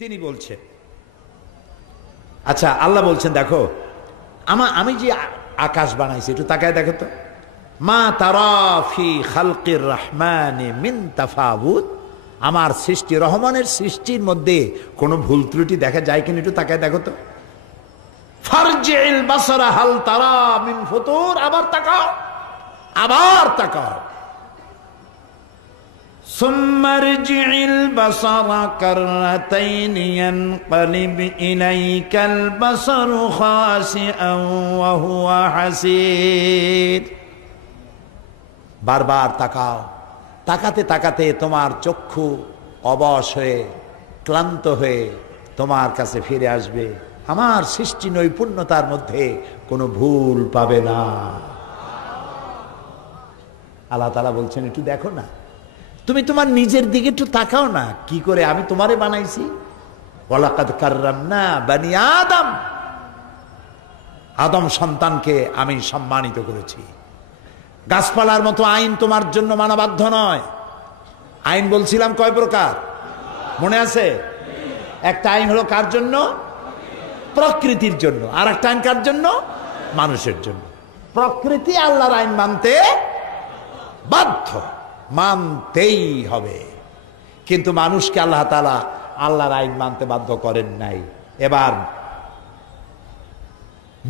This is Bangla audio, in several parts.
তিনি বলছেন, আচ্ছা আল্লাহ বলছেন দেখো আমি যে আকাশ বানাইছি একটু তাকায় দেখো তো, মা তারা ফি খালকির রহমানি মিন তাফাউত, আমার সৃষ্টি রহমানের সৃষ্টির মধ্যে কোনো ভুল ত্রুটি দেখা যায় কিনা একটু তাকায় দেখো তো। ফারজিল বাসারা হাল তারা মিন ফুতুর, আবার তাকাও, আবার তাকাও। সুম্মা রজিল বাসারা কাররাতাইন ইয়ানকালিব ইলাইকাল বাসারু খাসিআন ওয়া হুয়া হাসির। বারবার তাকাও, তাকাতে তাকাতে তোমার চক্ষু অবশ হয়ে ক্লান্ত হয়ে তোমার কাছে ফিরে আসবে, আমার সৃষ্টি নৈপুণ্যতার মধ্যে কোনো ভুল পাবে না। আল্লাহ তাআলা বলছেন একটু দেখো না, তুমি তোমার নিজের দিকে একটু তাকাও না, কি করে আমি তোমারে বানাইছি। ওয়ালাকাদ কাররামনা বানি আদম, আদম সন্তানকে আমি সম্মানিত করেছি। গাছপালার মতো আইন তোমার জন্য মানা বাধ্য নয়। আইন বলছিলাম কয় প্রকার মনে আছে? একটা আইন হলো কার জন্য? প্রকৃতির জন্য। আর একটা আইন কার জন্য? মানুষের জন্য। প্রকৃতি আল্লাহর আইন মানতে বাধ্য, মানতেই হবে, কিন্তু মানুষকে আল্লাহ তাআলা আল্লাহর আইন মানতে বাধ্য করেন নাই। এবার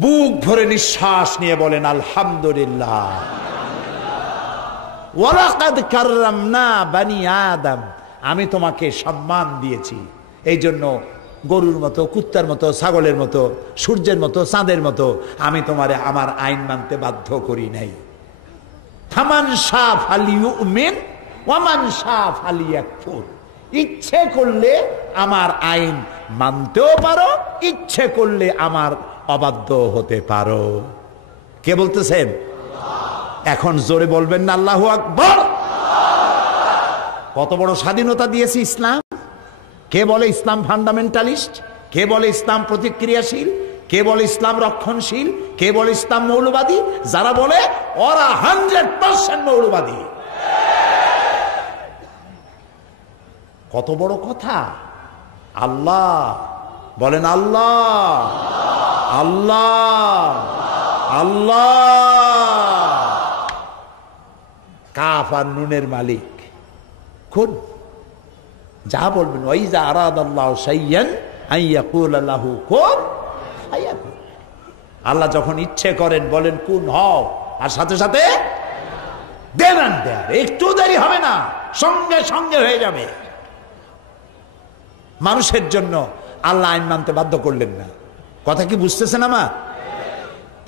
বুক ভরে নিঃশ্বাস নিয়ে বলেন আলহামদুলিল্লাহ। ওয়ালাকাদ কাররামনা বানি আদম, আমি তোমাকে সম্মান দিয়েছি। এই জন্য গরুর মতো, কুত্তার মতো, ছাগলের মতো, সূর্যের মতো, চাঁদের মতো আমি তোমারে আমার আইন মানতে বাধ্য করি নাই। ফামান শাআ ফালিউমিন ওয়া মান শাআ ফালিয়াকফুর, ইচ্ছে করলে আমার আইন মানতেও পারো, ইচ্ছে করলে আমার অবাধ্য হতে পারো। কে বলতেছেন? এখন জোরে বলবেন না আল্লাহু আকবার। কত বড় স্বাধীনতা দিয়েছে ইসলাম। কে বলে ইসলাম ফান্ডামেন্টালিস্ট? কে বলে ইসলাম প্রতিক্রিয়াশীল? কে বলে ইসলাম রক্ষণশীল? কে বলে ইসলাম মৌলবাদী? যারা বলে ওরা 100% মৌলবাদী। কত বড় কথা। আল্লাহ বলেন, আল্লাহ আল্লাহ আল্লাহ। কাফ আর নুনের মালিক কোন? যা বলবেন ওয়াইজা আরাদাল্লাহু শাইয়ান আইয়াকুলা লাহু কুন ফায়াকুন। আল্লাহ যখন ইচ্ছে করেন বলেন কুন হও, আর সাথে সাথে দেন আর দেন, একটু দেরি হবে না, সঙ্গে সঙ্গে হয়ে যাবে। মানুষের জন্য আল্লাহ আইন মানতে বাধ্য করলেন না। কথা কি বুঝতেছেন আমার?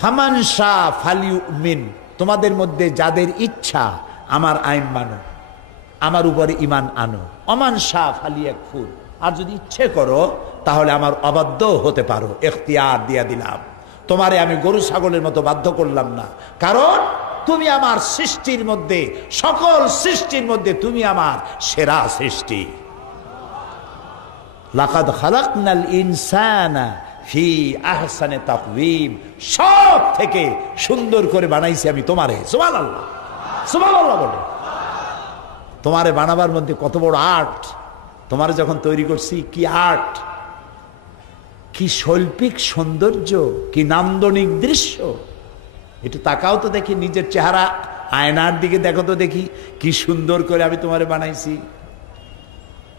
ফামান শাআ ফালিউমিন, তোমাদের মধ্যে যাদের ইচ্ছা আমার আইন মানো, আমার উপরে ঈমান আনো। ওমান শাআ ফালিয়াকফুর, আর যদি ইচ্ছে করো তাহলে আমার অবাধ্য হতে পারো, ইখতিয়ার দিয়া দিলাম। তোমারে আমি গরু ছাগলের মতো বাধ্য করলাম না, কারণ তুমি আমার সৃষ্টির মধ্যে, সকল সৃষ্টির মধ্যে তুমি আমার সেরা সৃষ্টি। লাকাদ খালাকনাল ইনসানা ফি আহসানি তাকওয়িম, সব থেকে সুন্দর করে বানাইছি আমি তোমারে। সুবহানাল্লাহ সুবহানাল্লাহ বলে। তোমারে বানাবার মধ্যে কত বড় আর্ট। তোমারে যখন তৈরি করছি কি আর্ট, কি শৈল্পিক সৌন্দর্য, কি নান্দনিক দৃশ্য। একটু তাকাও তো দেখি নিজের চেহারা, আয়নার দিকে দেখো তো দেখি কি সুন্দর করে আমি তোমারে বানাইছি।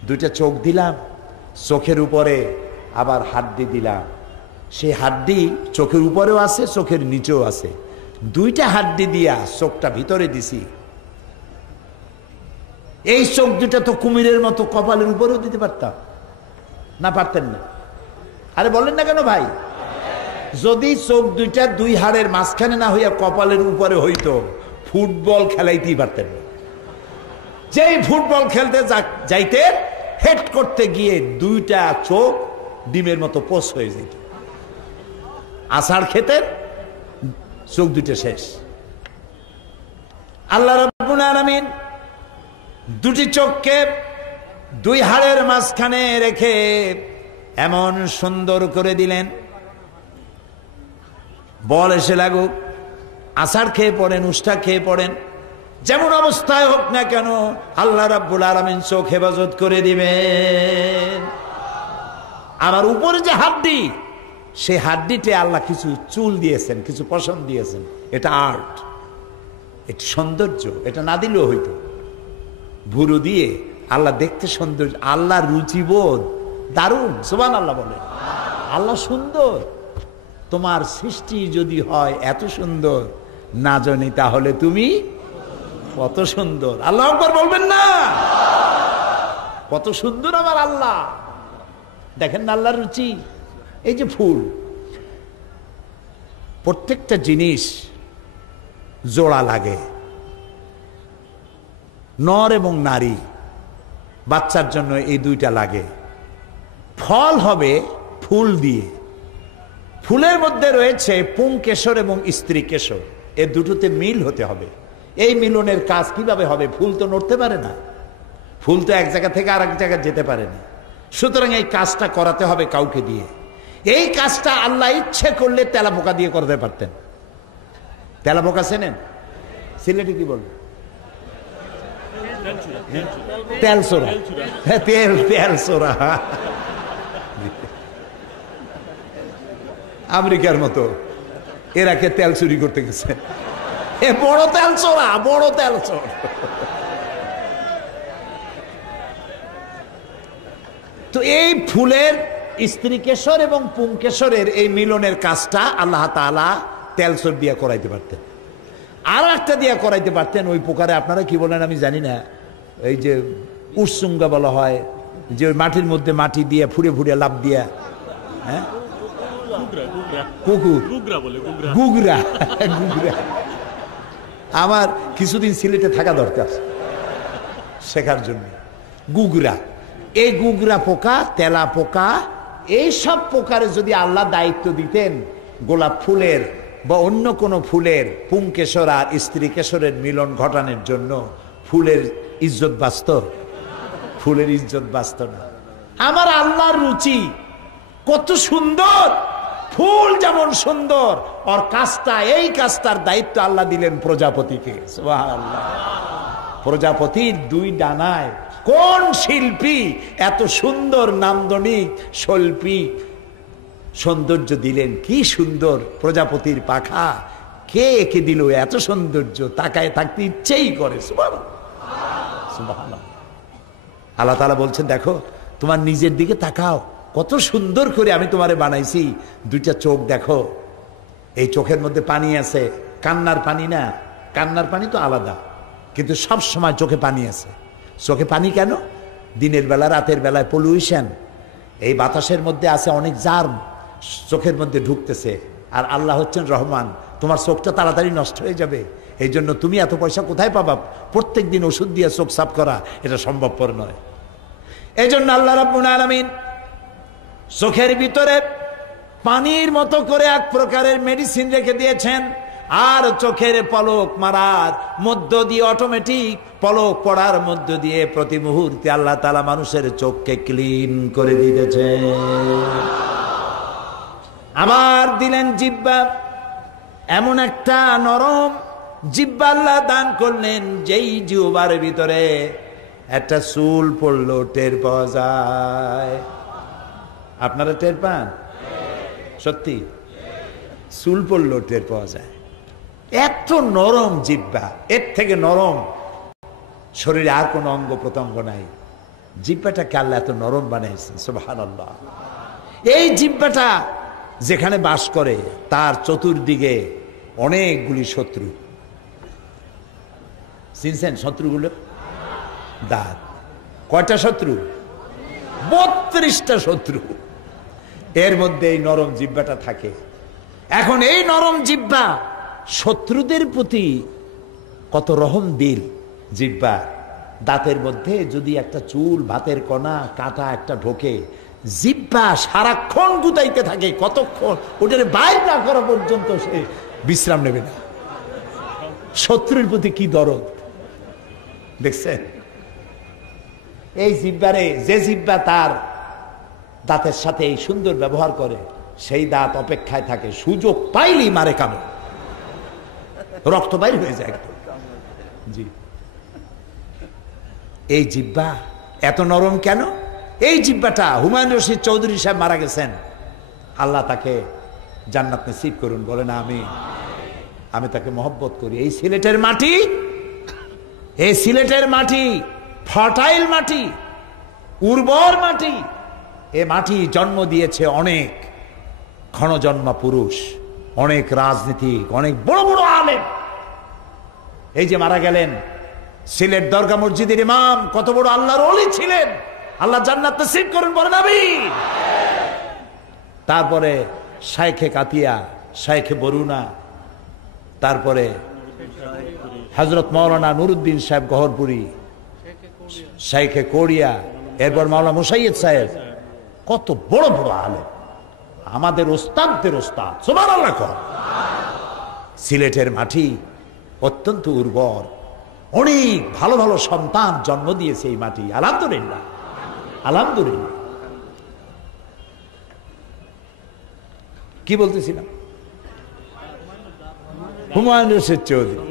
দুইটা চোখ দিলাম, চোখের উপরে আবার হাড্ডি দিলাম। সেই হাড্ডি চোখের উপরেও আছে, চোখের নিচেও আছে। দুইটা হাড্ডি দিয়া চোখটা ভিতরে দিছি। এই চোখ দুটা তো কুমিরের মতো কপালের উপরেও দিতে পারতাম না, পারতেন না? আরে বলেন না কেন ভাই? যদি চোখ দুইটা দুই হাড়ের মাঝখানে না হইয়া কপালের উপরে হইতো, ফুটবল খেলাইতেই পারতেন না। যেই ফুটবল খেলতে যাইতে হেড করতে গিয়ে দুইটা চোখ ডিমের মতো পোষ হয়ে যেত। আষাঢ় খেতে চোখ দুইটা শেষ। আল্লাহ রাব্বুল আলামিন দুটি চোখকে দুই হাড়ের মাঝখানে রেখে এমন সুন্দর করে দিলেন, বল এসে লাগুক, আষাঢ় খেয়ে পড়েন, উষ্টা খেয়ে পড়েন, যেমন অবস্থায় হোক না কেন আল্লাহ রাব্বুল আলামিন চোখ হেফাজত করে দিবেন। আবার উপরে যে হাড্ডি, সেই হাড্ডিতে আল্লাহ কিছু চুল দিয়েছেন, কিছু পশম দিয়েছেন। এটা আর্ট, এটা সৌন্দর্য। এটা না দিলেও হইতো। ভুরু দিয়ে আল্লাহ দেখতে সৌন্দর্য, আল্লাহ রুচিবোধ দারুণ। সুবহানাল্লাহ বলে। আল্লাহ সুন্দর। তোমার সৃষ্টি যদি হয় এত সুন্দর না জানি, তাহলে তুমি কত সুন্দর। আল্লাহ আকবার বলবেন না? কত সুন্দর আমার আল্লাহ। দেখেন না আল্লাহর রুচি। এই যে ফুল, প্রত্যেকটা জিনিস জোড়া লাগে, নর এবং নারী। বাচ্চার জন্য এই দুইটা লাগে। ফল হবে ফুল দিয়ে। ফুলের মধ্যে রয়েছে পুংকেশর এবং স্ত্রী কেশর। এ দুটোতে মিল হতে হবে। এই মিলনের কাজ কিভাবে হবে? ফুল তো নড়তে পারে না, ফুল তো এক জায়গা থেকে আর এক জায়গায় যেতে পারে না। সুতরাং এই কাজটা করাতে হবে কাউকে দিয়ে। এই কাজটা আল্লাহ ইচ্ছে করলে তেলাপোকা দিয়ে করতে পারতেন। তেলাপোকা চেনেন? সিলেটে কি বলবো? তেলসোরা। তেলসোরা। আমেরিকার মতো এরাকে তেল চুরি করতে গেছে। এ বড় তেলসোরা, বড় তেলসোর। তো এই ফুলের স্ত্রী কেশর এবং পুংকেশরের এই মিলনের কাজটা আল্লাহ তাআলা তেলসোর দিয়ে করাইতে পারতেন। আর একটা দিয়ে করাইতে পারতেন। ওই পোকারে আপনারা কি বলেন আমি জানি না, এই যে উৎসুঙ্গা বলা হয়, যে ওই মাটির মধ্যে মাটি দিয়ে ফুড়ে ফুড়ে লাভ দিয়া, হ্যাঁ, কুকুর, গুগরা। গুগরা। আমার কিছুদিন সিলেটে থাকা দরকার শেখার জন্য। গুগরা, এই গুগরা পোকা, তেলা পোকা, এইসব পোকারে যদি আল্লাহ দায়িত্ব দিতেন গোলাপ ফুলের বা অন্য কোনো ফুলের পুংকেশর আর স্ত্রী কেশরের মিলন ঘটানোর জন্য, ফুলের ইজ্জত বাঁচত? ফুলের ইজ্জত বাঁচত না। আমার আল্লাহর রুচি কত সুন্দর। ফুল যেমন সুন্দর, আর কাজটা, এই কাজটার দায়িত্ব আল্লাহ দিলেন প্রজাপতিকে। সুবহানাল্লাহ। প্রজাপতির দুই ডানায় কোন শিল্পী এত সুন্দর নান্দনিক শৈল্পিক সৌন্দর্য দিলেন? কি সুন্দর প্রজাপতির পাখা! কে একে দিল এত সৌন্দর্য? তাকায় থাকতে ইচ্ছেই করে। সুবহানাল্লাহ। আল্লাহ তাআলা বলছেন, দেখো তোমার নিজের দিকে তাকাও, কত সুন্দর করে আমি তোমারে বানাইছি। দুইটা চোখ দেখো, এই চোখের মধ্যে পানি আছে, কান্নার পানি না। কান্নার পানি তো আলাদা, কিন্তু সব সময় চোখে পানি আছে। চোখে পানি কেন? দিনের বেলা রাতের বেলায় পলিউশন, এই বাতাসের মধ্যে আছে অনেক জার্ম, চোখের মধ্যে ঢুকতেছে। আর আল্লাহ হচ্ছেন রহমান, তোমার চোখটা তাড়াতাড়ি নষ্ট হয়ে যাবে। এই জন্য তুমি এত পয়সা কোথায় পাবা প্রত্যেক দিন ওষুধ দিয়ে চোখ সাফ করা? এটা সম্ভবপর নয়। এই জন্য আল্লাহ রাব্বুল আলামিন চোখের ভিতরে পানির মতো করে এক প্রকারের মেডিসিন রেখে দিয়েছেন। আর চোখের পলক মারার মধ্য দিয়ে, অটোমেটিক পলক পড়ার মধ্য দিয়ে প্রতি মুহূর্তে আল্লাহ তাআলা মানুষের চোখকে ক্লিন করে দিতেছেন। আবার দিলেন জিহ্বা, এমন একটা নরম জিহ্বা আল্লাহ দান করলেন, যেই জিহ্বার ভিতরে একটা চুল পড়লো টের পাওয়া যায়। আপনারা টের পান? সত্যি চুল পড়লো টের পাওয়া যায়। এত নরম জিহ্বা, এর থেকে নরম শরীরে আর কোনো অঙ্গ প্রত্যঙ্গ নাই। জিহ্বাটাকে আল্লাহ এত নরম বানাইছেন। সুবহানাল্লাহ। এই জিহ্বাটা যেখানে বাস করে তার চতুর্দিকে অনেকগুলি শত্রু। চিনছেন শত্রুগুলো? দাঁত। কয়টা শত্রু? 32টা শত্রু এর মধ্যে এই নরম জিহ্বাটা থাকে। এখন এই নরম জিহ্বা শত্রুদের প্রতি কত রহম দিল। জিহ্বা দাঁতের মধ্যে যদি একটা চুল, ভাতের কণা, কাঁটা একটা ঢোকে, জিহ্বা সারাক্ষণ গুতাইতে থাকে। কতক্ষণ? ওটারে বাইর না করা পর্যন্ত সে বিশ্রাম নেবে না। শত্রুর প্রতি কি দরদ দেখছেন? এই জিহ্বারে, যে জিহ্বা তার দাঁতের সাথে এই সুন্দর ব্যবহার করে, সেই দাঁত অপেক্ষায় থাকে, সুযোগ পাইলেই মারে কামড়, রক্ত বাইর হয়ে যায় একদম। জি, এই জিহ্বা এত নরম কেন? এই জিহ্বাটা হুমায়ুন রশিদ চৌধুরী সাহেব মারা গেছেন, আল্লাহ তাকে জান্নাত নসিব করুন, বলে না আমি তাকে মহব্বত করি। এই সিলেটের মাটি ফার্টাইল মাটি, উর্বর মাটি। এ মাটি জন্ম দিয়েছে অনেক ক্ষণজন্মা পুরুষ, অনেক রাজনীতিক, অনেক বড় বড় আলেম। এই যে মারা গেলেন সিলেট দরগা মসজিদের ইমাম, কত বড় আল্লাহর ওলি ছিলেন, আল্লাহ জান্নাত নসিব করুন, বলেন আমিন। তারপরে শাইখে কাতিয়া, শাইখে বরুণা, তারপরে হযরত মাওলানা নুরুদ্দিন সাহেব গহরপুরি, শাইখে কোরিয়া, এরপর মাওলানা মুসাইয়দ সাহেব, কত বড় বড় আলেম, আমাদের ওস্তাদদের ওস্তাদ, সুবহানাল্লাহ। সিলেটের মাটি অত্যন্ত উর্বর, অনেক ভালো ভালো সন্তান জন্ম দিয়েছে এই মাটি, আলহামদুলিল্লাহ আলহামদুলিল্লাহ। কি বলতেছিলাম? হুমায়ুন রশিদ চৌধুরী,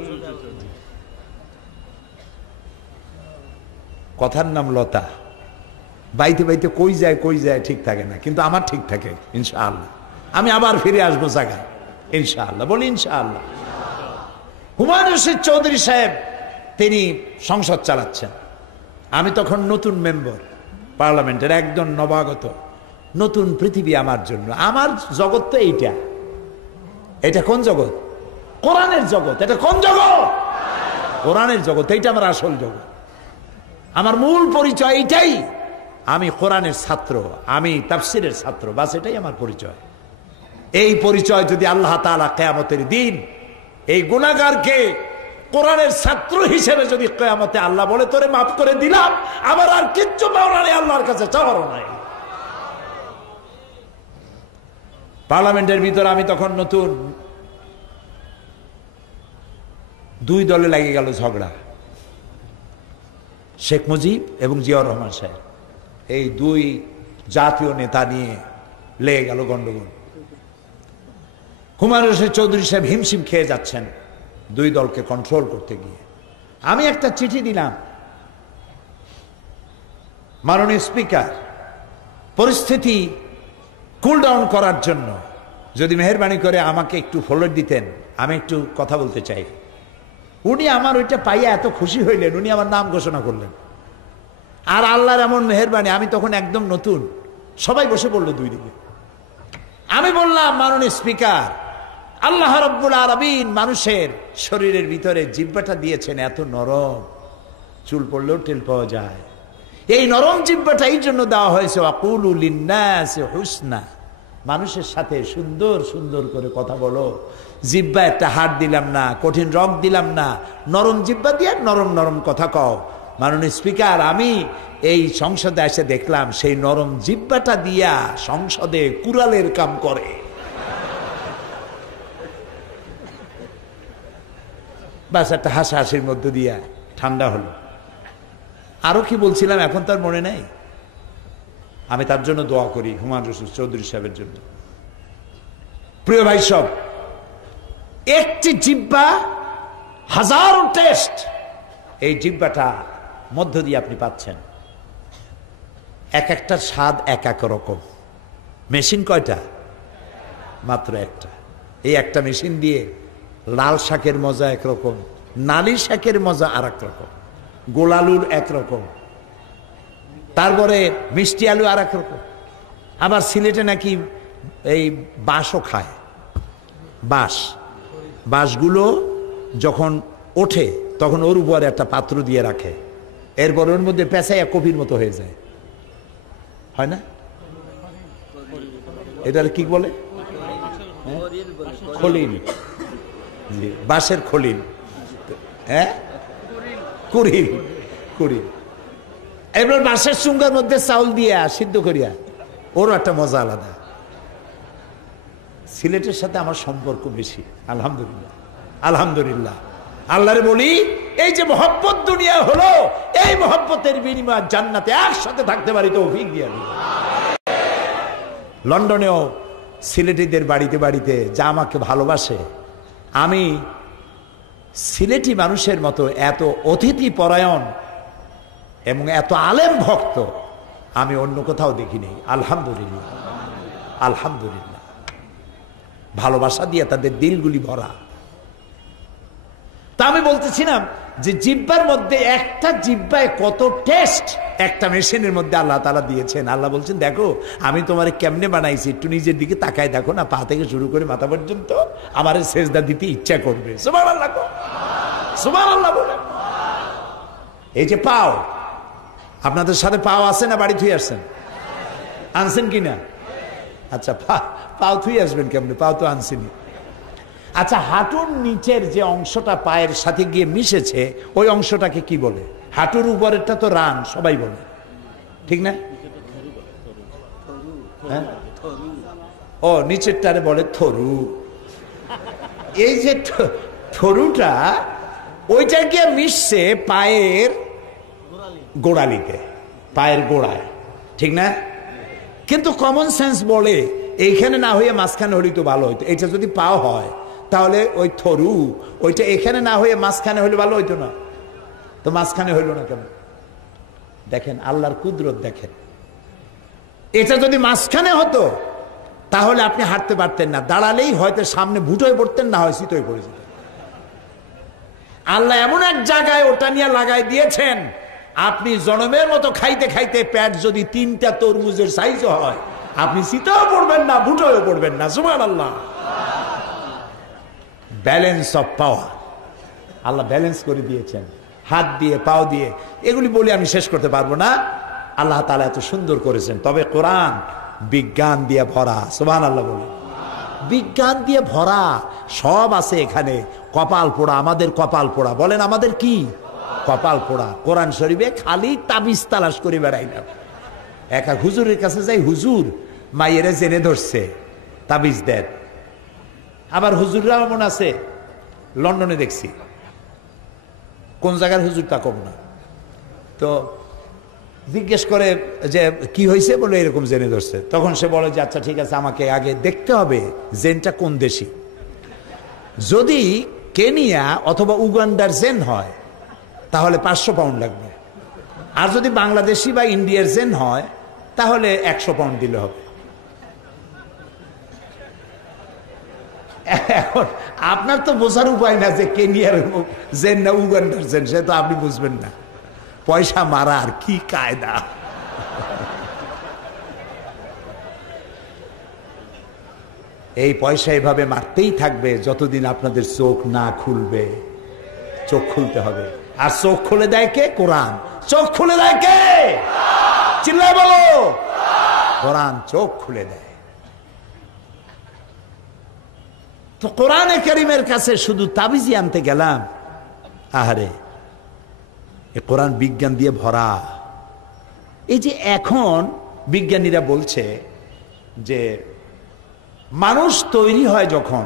কথার নাম লতা। বাইতে বাইতে কই যায় ঠিক থাকে না, কিন্তু আমার ঠিক থাকে ইনশাআল্লাহ। আমি আবার ফিরে আসবো জায়গায় ইনশাআল্লাহ, বলি ইনশাআল্লাহ। হুমায়ুন রশিদ চৌধুরী সাহেব তিনি সংসদ চালাচ্ছেন, আমি তখন নতুন মেম্বার পার্লামেন্টের, একদম নবাগত, নতুন পৃথিবী আমার জন্য। আমার জগৎ তো এটা কোন জগৎ? কোরআনের জগৎ। এটা কোন জগৎ? কোরআনের জগৎ। এইটা আমার আসল জগৎ, আমার মূল পরিচয় এইটাই। আমি কোরআনের ছাত্র, আমি তাফসীরের ছাত্র, বাস এটাই আমার পরিচয়। এই পরিচয় যদি আল্লাহ তাআলা কিয়ামতের দিন এই গুনাহগারকে কোরআনের ছাত্র হিসেবে যদি কিয়ামতে আল্লাহ বলে তোরে মাফ করে দিলাম, আমার আর কিচ্ছু পাওয়ার নেই, আল্লাহর কাছে চাওয়ারও নাই। পার্লামেন্টের ভিতর আমি তখন নতুন, দুই দলে লেগে গেল ঝগড়া, শেখ মুজিব এবং জিয়াউর রহমান সাহেব, এই দুই জাতীয় নেতা নিয়ে লেগে গেল গন্ডগোল। হুমায়ুন রশিদ চৌধুরী সাহেব হিমশিম খেয়ে যাচ্ছেন দুই দলকে কন্ট্রোল করতে গিয়ে। আমি একটা চিঠি দিলাম, মাননীয় স্পিকার, পরিস্থিতি কুল ডাউন করার জন্য যদি মেহেরবানি করে আমাকে একটু ফলোর দিতেন, আমি একটু কথা বলতে চাই। উনি আমার ওইটা পাইয়া এত খুশি হইলেন, উনি আমার নাম ঘোষণা করলেন। আর আল্লাহর এমন মেহেরবানি, আমি তখন একদম নতুন, সবাই বসে পড়লো দুই দিকে। আমি বললাম, মাননীয় স্পিকার, আল্লাহ রাব্বুল আলামিন মানুষের শরীরের ভিতরে জিহ্বাটা দিয়েছেন এত নরম, চুল পড়লেও টেল পাওয়া যায়। এই নরম জিহ্বাটা এই জন্য দেওয়া হয়েছে, ওয়াকুলু লিন্নাসি হুসনা, মানুষের সাথে সুন্দর সুন্দর করে কথা বলো। জিহ্বা একটা হাড় দিলাম না, কঠিন রগ দিলাম না, নরম জিহ্বা দিয়ে নরম নরম কথা কও। মাননীয় স্পিকার, আমি এই সংসদে এসে দেখলাম সেই নরম জিহ্বাটা দিয়া সংসদে কুড়ালের কাম করে। বাস একটা হাসাহাসির মধ্য দিয়া ঠান্ডা হলো। আরো কি বলছিলাম এখন তার মনে নাই। আমি তার জন্য দোয়া করি, হুমায়ুন রশিদ চৌধুরী সাহেবের জন্য। প্রিয় ভাই সব, একটি জিহ্বা হাজারো টেস্ট, এই জিহ্বাটা মধ্য দিয়ে আপনি পাচ্ছেন। এক একটা স্বাদ এক এক রকম। মেশিন কয়টা? মাত্র একটা। এই একটা মেশিন দিয়ে লাল শাকের মজা একরকম, নালি শাকের মজা আর এক রকম, গোলালুর একরকম, তারপরে মিষ্টি আলু আর এক রকম। আবার সিলেটে নাকি এই বাঁশও খায়। বাঁশগুলো যখন ওঠে তখন ওর উপরে একটা পাত্র দিয়ে রাখে, এরপর ওর মধ্যে পেঁচাইয়া কপির মতো হয়ে যায়, হয় না? এটার কি বলে? খলিল, বাঁশের খলিল, হ্যাঁ, কুড়িল। এবার বাঁশের চুঙ্গার মধ্যে চাউল দিয়া সিদ্ধ করিয়া, ওরও একটা মজা আলাদা। সিলেটের সাথে আমার সম্পর্ক বেশি, আলহামদুলিল্লাহ আলহামদুলিল্লাহ। আল্লাহরে বলি, এই যে মহব্বত দুনিয়া হলো, এই মহব্বতের বিনিময়ে জান্নাতে একসাথে থাকতে পারি, তৌফিক দিয়ে দিন। লন্ডনেও সিলেটিদের বাড়িতে বাড়িতে যা আমাকে ভালোবাসে, আমি সিলেটি মানুষের মতো এত অতিথি পরায়ণ এবং এত আলেম ভক্ত আমি অন্য কোথাও দেখিনি। আলহামদুলিল্লাহ, আলহামদুলিল্লাহ। ভালোবাসা দিয়ে তাদের দিলগুলি ভরা। তা আমি বলতেছিলাম যে জিহ্বার মধ্যে, একটা জিহ্বায় কত টেস্ট একটা মেশিনের মধ্যে আল্লাহ তাআলা দিয়েছেন। আল্লাহ বলছেন, দেখো আমি তোমারে কেমনে বানাইছি, একটু নিজের দিকে তাকায় দেখো না, পা থেকে শুরু করে মাথা পর্যন্ত আমার সেজদা দিতে ইচ্ছা করবে। সুবহানাল্লাহ, সুবহানাল্লাহ বলে। এই যে পাও, আপনাদের সাথে পাও আছে না বাড়ি থুই আসছেন? আনছেন কিনা? আচ্ছা, পাও থুই আসবেন কেমনে? পাও তো আনছেনি। আচ্ছা, হাঁটুর নিচের যে অংশটা পায়ের সাথে গিয়ে মিশেছে, ওই অংশটাকে কি বলে? হাঁটুর উপরেরটা তো রান, সবাই বলে, ঠিক না? হ্যাঁ, ও নিচেরটারে বলে থরু। এই যে থরুটা, ওইটা গিয়ে মিশছে পায়ের গোড়ালিতে, পায়ের গোড়ায়, ঠিক না? কিন্তু কমন সেন্স বলে এইখানে না হয়ে মাঝখানে হলেই তো ভালো হইতো। এটা যদি পাও হয় তাহলে ওই থরু, ওইটা এখানে না হয়ে মাঝখানে হলে ভালো হইতো না? তো মাঝখানে হইল না কেন? দেখেন আল্লাহর কুদরত দেখেন। এটা যদি মাঝখানে হতো তাহলে আপনি হাঁটতে পারতেন না, দাঁড়ালেই হয়তো সামনে ভুট হয়ে পড়তেন, না হয় শীত হয়ে পড়ে যেতেন। আল্লাহ এমন এক জায়গায় ওটা নিয়ে লাগাই দিয়েছেন, আপনি জনমের মতো খাইতে খাইতে পেট যদি 3টা তরমুজের সাইজও হয়, আপনি শীতেও পড়বেন না, ভুট হয়ে পড়বেন না। সুবহানাল্লাহ। Balance of power Allah balance করে দিয়েছেন, হাত দিয়ে পাও দিয়ে। এগুলি বলে আমি শেষ করতে পারবো না, আল্লাহ তাআলা এত সুন্দর করেছেন। তবে কোরআন বিজ্ঞান দিয়ে ভরা। সুবহানাল্লাহ বলে। বিজ্ঞান দিয়ে ভরা, সব আছে এখানে। কপাল পোড়া, আমাদের কপাল পোড়া। বলেন আমাদের কি কপাল পোড়া? কোরআন শরীফে খালি তাবিজ তালাশ করে বেড়াই না। এক হুজুরের কাছে যাই, হুজুর মাইয়েরা জেনে ধরছে, তাবিজ দেন। আবার হুজুররা এমন আছে, লন্ডনে দেখছি, কোন জায়গার হুজুর তা কম না, তো জিজ্ঞেস করে যে কি হয়েছে, বলে এরকম জেনে ধরছে। তখন সে বলে যে আচ্ছা ঠিক আছে, আমাকে আগে দেখতে হবে জেনটা কোন দেশি। যদি কেনিয়া অথবা উগান্ডার জেন হয় তাহলে 500 পাউন্ড লাগবে, আর যদি বাংলাদেশি বা ইন্ডিয়ার জেন হয় তাহলে 100 পাউন্ড দিলে হবে। এখন আপনার তো বোঝার উপায় না যে কেনিয়ার জেন না উগান্ডার জেন, সে তো আপনি বুঝবেন না। পয়সা মারা আর কি কায়দা! এই পয়সা এভাবে মারতেই থাকবে যতদিন আপনাদের চোখ না খুলবে। চোখ খুলতে হবে। আর চোখ খুলে দেয় কে? কোরআন। চোখ খুলে দেয় কে? চিল্লায় বলো। কোরআন চোখ খুলে দেয়। তো কোরআনে কারীমের কাছে শুধু তাবিজি আনতে গেলাম, আহারে এ কোরআন বিজ্ঞান দিয়ে ভরা। এই যে এখন বিজ্ঞানীরা বলছে যে মানুষ তৈরি হয় যখন,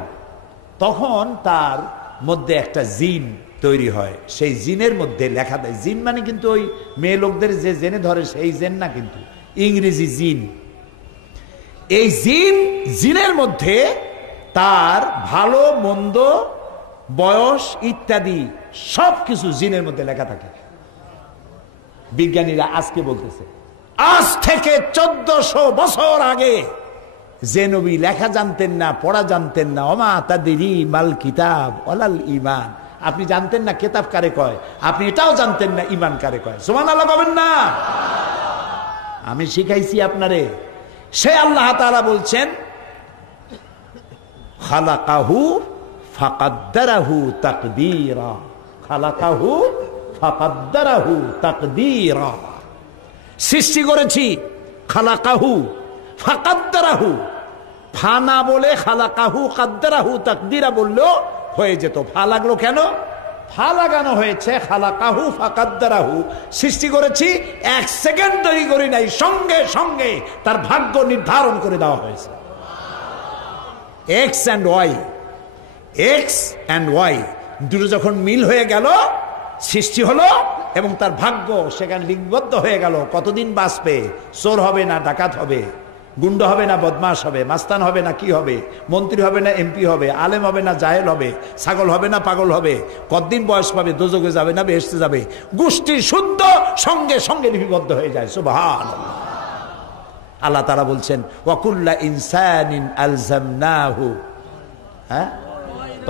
তখন তার মধ্যে একটা জিন তৈরি হয়। সেই জিনের মধ্যে লেখা দেয়, জিন মানে কিন্তু ওই মেয়ে লোকদের যে জেনে ধরে সেই জেন না, কিন্তু ইংরেজি জিন। এই জিনের মধ্যে তার ভালো মন্দ, বয়স ইত্যাদি সবকিছু জিনের মধ্যে লেখা থাকে। বিজ্ঞানীরা আজকে বলতেছে, আজ থেকে 1400 বছর আগে যে নবী লেখা জানতেন না, পড়া জানতেন না, ওমা তাদরি মাল কিতাব ওয়ালাল ঈমান, আপনি জানতেন না কিতাব কারে কয়, আপনি এটাও জানতেন না ঈমান কারে কয়। সুবহানাল্লাহ বলেন না? আমি শিখাইছি আপনারে। সে আল্লাহ তাআলা বলছেন, খালাকাহু ফাকাদ্দারাহু তাকদীরা, খালাকাহু ফাকাদ্দারাহু তাকদীরা। সৃষ্টি করেছি, খালাকাহু ফাকাদ্দারাহু, ফা না বলে খালাকাহু কাদ্দারাহু তাকদীরা বললেও হয়ে যেত। ফা লাগলো কেন? ফা লাগানো হয়েছে খালাকাহু ফাকাদ্দারাহু। সৃষ্টি করেছি, 1 সেকেন্ড দেরি করি নাই, সঙ্গে সঙ্গে তার ভাগ্য নির্ধারণ করে দেওয়া হয়েছে। এক্স অ্যান্ড ওয়াই দুটো যখন মিল হয়ে গেল, সৃষ্টি হলো এবং তার ভাগ্য সেখানে লিপিবদ্ধ হয়ে গেল। কতদিন বাঁচবে, চোর হবে না ডাকাত হবে, গুন্ড হবে না বদমাশ হবে, মাস্তান হবে না কি হবে, মন্ত্রী হবে না এমপি হবে, আলেম হবে না জাহেল হবে, ছাগল হবে না পাগল হবে, কতদিন বয়স পাবে, দোজখে যাবে না বেহেশতে যাবে, গোষ্ঠী শুদ্ধ, সঙ্গে সঙ্গে লিপিবদ্ধ হয়ে যায়। সুবহানাল্লাহ। আল্লাহ তাআলা বলছেন ওয়াকুল্লা ইনসানিন আলজামনাহু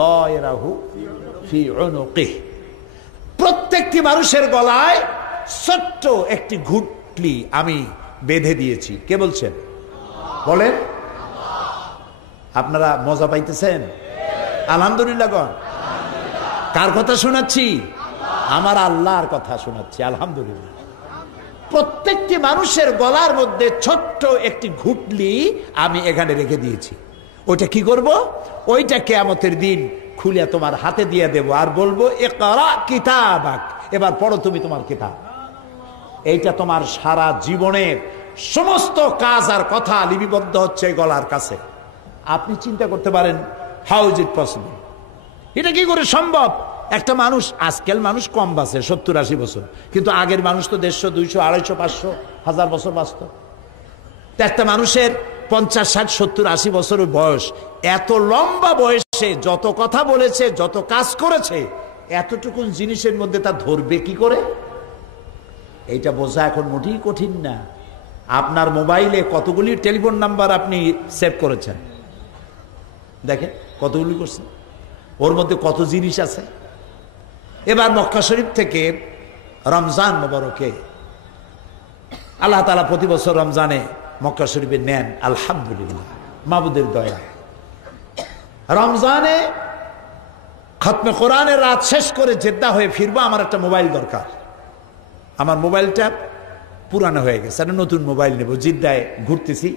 তায়রাহু ফি উনুকিহি, প্রত্যেকটি মানুষের গলায় ছোট্ট একটি ঘুঁটলি আমি বেঁধে দিয়েছি। কে বলছেন? বলেন। আপনারা মজা পাইতেছেন? আলহামদুলিল্লাহ গণ। কার কথা শোনাচ্ছি? আমার আল্লাহর কথা শোনাচ্ছি। আলহামদুলিল্লাহ। প্রত্যেকটি মানুষের গলার মধ্যে ছোট্ট একটি ঘুঁটলি আমি এখানে রেখে দিয়েছি। ওইটা কি করব? ওইটা কিয়ামতের দিন খুলে তোমার হাতে দিয়ে দেব আর বলবো ইকরা কিতাবাক, এবার পড়ো তুমি তোমার কিতাব। এইটা তোমার সারা জীবনের সমস্ত কাজ আর কথা লিপিবদ্ধ হচ্ছে গলার কাছে। আপনি চিন্তা করতে পারেন হাউ ইজ ইট পসিবল? এটা কি করে সম্ভব? একটা মানুষ, আজকাল মানুষ কম বাঁচে 70-80 বছর, কিন্তু আগের মানুষ তো 150, 200, 250, 500, 1000 বছর বাঁচত। একটা মানুষের 50, 60, 70, 80 বছরের বয়স, এত লম্বা বয়সে যত কথা বলেছে, যত কাজ করেছে, এতটুকু জিনিসের মধ্যে তা ধরবে কি করে? এইটা বোঝা এখন মোটেই কঠিন না। আপনার মোবাইলে কতগুলি টেলিফোন নাম্বার আপনি সেভ করেছেন, দেখেন কতগুলি করছেন, ওর মধ্যে কত জিনিস আছে। এবার মক্কা শরীফ থেকে রমজান মোবারকে আল্লাহ তাআলা প্রতি বছর রমজানে মক্কা শরীফে নেন, আলহামদুলিল্লাহ, মাবুদের দয়া। রমজানে খতমে কোরআনের রাত শেষ করে জেদ্দা হয়ে ফিরবো, আমার একটা মোবাইল দরকার। আমার মোবাইলটা পুরানো হয়ে গেছে, একটা নতুন মোবাইল নেব। জিদ্দায় ঘুরতেছি,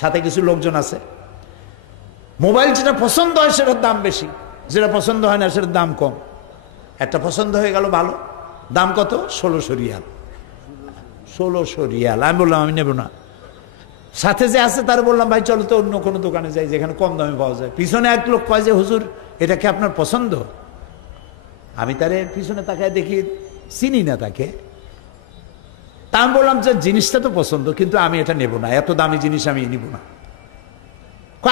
সাথে কিছু লোকজন আছে। মোবাইল যেটা পছন্দ হয় সেটার দাম বেশি, যেটা পছন্দ হয় না সেটার দাম কম। একটা পছন্দ হয়ে গেল ভালো, দাম কত? 1600 রিয়াল। 1600 রিয়াল। আমি বললাম আমি নেব না। সাথে যে আছে তার বললাম ভাই চলো তো অন্য কোনো দোকানে যাই যেখানে কম দামে পাওয়া যায়। পিছনে এক লোক কয় যে হুজুর এটা কি আপনার পছন্দ? আমি তার পিছনে তাকায় দেখি চিনি না তাকে। তা আমি বললাম যে জিনিসটা তো পছন্দ, কিন্তু আমি এটা নেব না, এত দামি জিনিস আমি নিব না।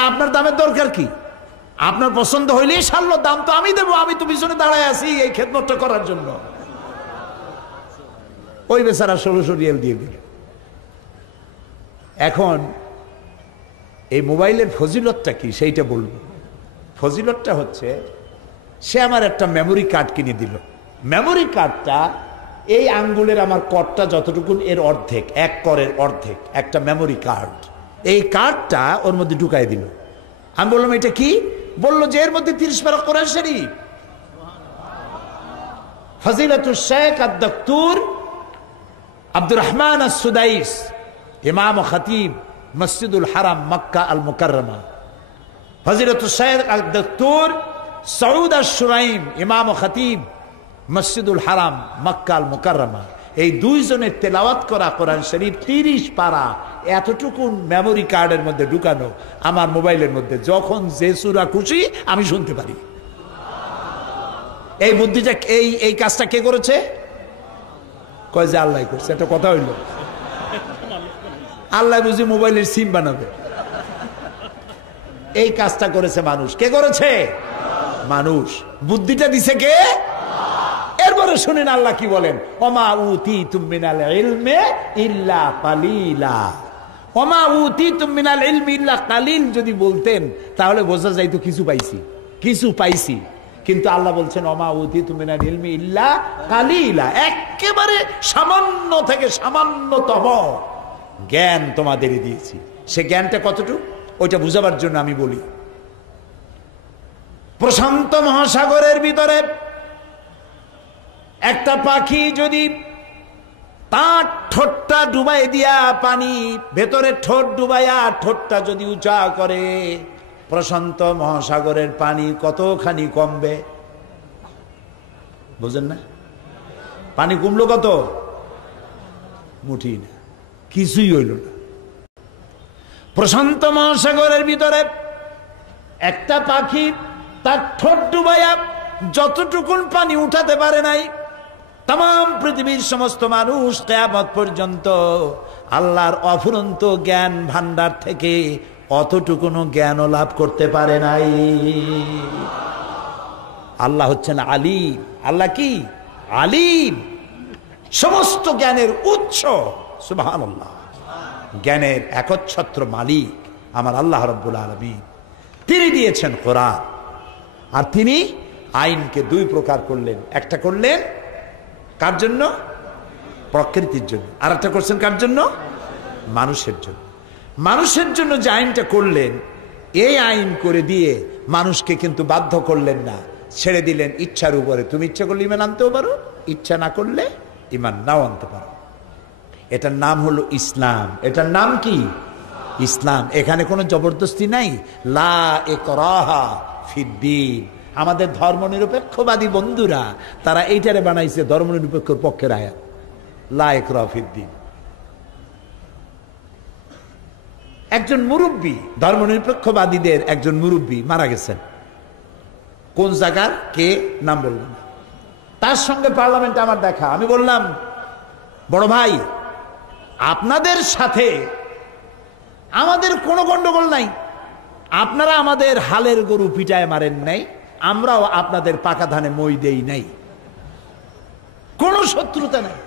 আপনার দামের দরকার কি? আপনার পছন্দ হইলেই সারলো, দাম তো আমি দেবো, আমি তো পিছনে দাঁড়ায় আছি এই খেদমতটা করার জন্য। ওই বেচারা 1600 রিয়াল দিয়ে দিল। এখন এই মোবাইলের ফজিলতটা কি সেইটা বলবো। ফজিলতটা হচ্ছে সে আমার একটা মেমোরি কার্ড কিনে দিল। মেমোরি কার্ডটা এই আঙ্গুলের আমার কর্ডটা যতটুকু এর অর্ধেক, এক করের অর্ধেক একটা মেমোরি কার্ড। এই কার্ডটা ওর মধ্যে ঢুকাই দিল। আমি বললাম এটা কি? বলল যে এর মধ্যে 30 পারা কোরআন শরীফ। ফজিলাতুল শেখ আদ-দক্তুর আব্দুর রহমান আস-সুদাইস, ইমাম ও খতিব মসজিদুল হারাম মক্কা আল মুকাররমা। ফজিলাতুল শেখ আদ-দক্তুর সৌদ আশ-শুরাইম, ইমাম ও খতিব মসজিদুল হারাম মক্কা আল মুকাররমা। এই দুইজনের তেলাওয়াত করা কোরআন শরীফ 30 পারা এতটুকু মেমোরি কার্ডের মধ্যে ঢুকানো আমার মোবাইলের মধ্যে। যখন যে সূরা খুশি আমি শুনতে পারি। এই বুদ্ধিটা, এই কাজটা কে করেছে? কয় যে আল্লাহ করছে। একটা কথা হইল, আল্লাহ বুঝি মোবাইলের সিম বানাবে। এই কাজটা করেছে মানুষ। কে করেছে? মানুষ। বুদ্ধিটা দিছে কে? এরপরে শুনেন আল্লাহ কি বলেন, ওমা উতীতুম মিনাল ইলমি ইল্লা কালিলা। ওমা উতীতুম মিনাল ইলমি ইল্লা কালিল যদি বলতেন তাহলে বোঝা যাইতো কিছু পাইছি, কিছু পাইছি। কিন্তু আল্লাহ বলছেন ওমা উতীতুম মিনাল ইলমি ইল্লা কালিলা, একেবারে সামান্য থেকে সামান্যতম জ্ঞান তোমাদের দিয়েছি। সে জ্ঞানটা কতটুকু ওইটা বুঝাবার জন্য আমি বলি, প্রশান্ত মহাসাগরের ভিতরে একটা পাখি যদি তার ঠোঁটটা ডুবাই দিয়া পানি ভেতরে ঠোঁট ডুবাইয়া ঠোঁটটা যদি উঁচা করে, প্রশান্ত মহাসাগরের পানি কতখানি কমবে? বুঝেন না? পানি কমলো কত? মুঠি না, কিছুই হইল না। প্রশান্ত মহাসাগরের ভিতরে একটা পাখি তার ঠোঁট ডুবাইয়া যতটুকুন পানি উঠাতে পারে নাই, তাম পৃথিবীর সমস্ত মানুষ কিয়ামত পর্যন্ত আল্লাহর অফুরন্ত জ্ঞান ভান্ডার থেকে অতটুকুনো জ্ঞানও লাভ করতে পারে নাই। আল্লাহ হচ্ছেন আলিম। আল্লাহ কি? আলিম, সমস্ত জ্ঞানের উৎস। সুবহানাল্লাহ। জ্ঞানের একচ্ছত্র মালিক আমার আল্লাহ রাব্বুল আলামিন। তিনি দিয়েছেন কোরআন, আর তিনি আইনকে দুই প্রকার করলেন। একটা করলেন কার জন্য? প্রকৃতির জন্য। আর একটা করছেন কার জন্য? মানুষের জন্য। মানুষের জন্য যে আইনটা করলেন, এই আইন করে দিয়ে মানুষকে কিন্তু বাধ্য করলেন না, ছেড়ে দিলেন ইচ্ছার উপরে। তুমি ইচ্ছা করলে ইমান আনতেও পারো, ইচ্ছা না করলে ইমান নাও আনতে পারো। এটার নাম হলো ইসলাম। এটার নাম কি? ইসলাম। এখানে কোনো জবরদস্তি নাই। লা ইকরাহা ফিদ্দীন। আমাদের ধর্মনিরপেক্ষবাদী বন্ধুরা তারা এইটারে বানাইছে ধর্মনিরপেক্ষর পক্ষের আয়াত, লা ইকরাহা ফিদ্দীন। একজন মুরব্বী, ধর্মনিরপেক্ষবাদীদের একজন মুরব্বী মারা গেছেন। কোন জায়গার কে নাম বললেন, তার সঙ্গে পার্লামেন্টে আমার দেখা। আমি বললাম, বড় ভাই, আপনাদের সাথে আমাদের কোনো গন্ডগোল নাই। আপনারা আমাদের হালের গরু পিটায় মারেন নাই, আমরাও আপনাদের পাকা ধানে মই দেই নাই, কোনো শত্রুতা নাই।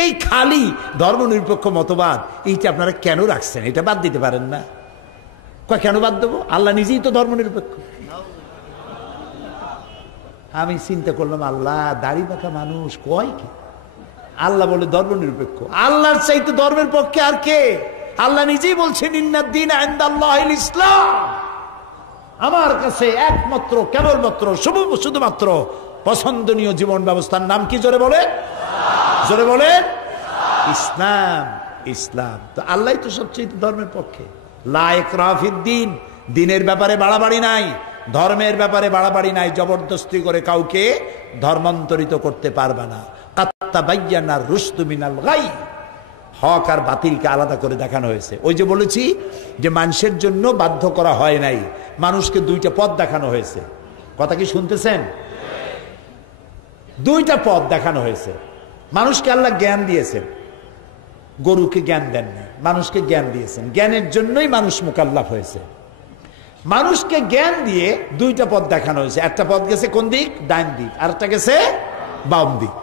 এই খালি ধর্মনিরপেক্ষ মতবাদ, এইটা আপনারা কেন রাখছেন? এটা বাদ দিতে পারেন না? কেন বাদ দেবো? আল্লাহ নিজেই তো ধর্মনিরপেক্ষ। আমি চিন্তা করলাম, আল্লাহ দাড়ি পাকা মানুষ কয় কি? আল্লাহ বলে ধর্মনিরপেক্ষ। আল্লাহর চাইতে ধর্মের পক্ষে আর কে? আল্লাহ নিজেই বলছেন, ইন্নাদ-দীন ইনদাল্লাহিল ইসলাম। আমার কাছে একমাত্র, কেবলমাত্র, শুধুমাত্র পছন্দনীয় জীবন ব্যবস্থার নাম কি? জোরে বলে, জোরে বলে, ইসলাম। ইসলাম তো আল্লাহ তো সবচেয়ে ধর্মের পক্ষে। লা ইকরাহা ফিদ্দীন। দিনের ব্যাপারে বাড়াবাড়ি নাই, ধর্মের ব্যাপারে বাড়াবাড়ি নাই। জবরদস্তি করে কাউকে ধর্মান্তরিত করতে পারবে না। কাদ তাবায়্যানা রুশদু মিনাল গাই। হক আর বাতিলকে আলাদা করে দেখানো হয়েছে। ওই যে বলেছি যে মানুষের জন্য বাধ্য করা হয় নাই, মানুষকে দুইটা পথ দেখানো হয়েছে। কথা কি শুনতেছেন? দুইটা পথ দেখানো হয়েছে। মানুষকে আল্লাহ জ্ঞান দিয়েছেন, গরুকে জ্ঞান দেন না, মানুষকে জ্ঞান দিয়েছেন। জ্ঞানের জন্যই মানুষ মুকাল্লাফ হয়েছে। মানুষকে জ্ঞান দিয়ে দুইটা পথ দেখানো হয়েছে। একটা পথ গেছে কোন দিক? ডান দিক। আর একটা গেছে বাম দিক।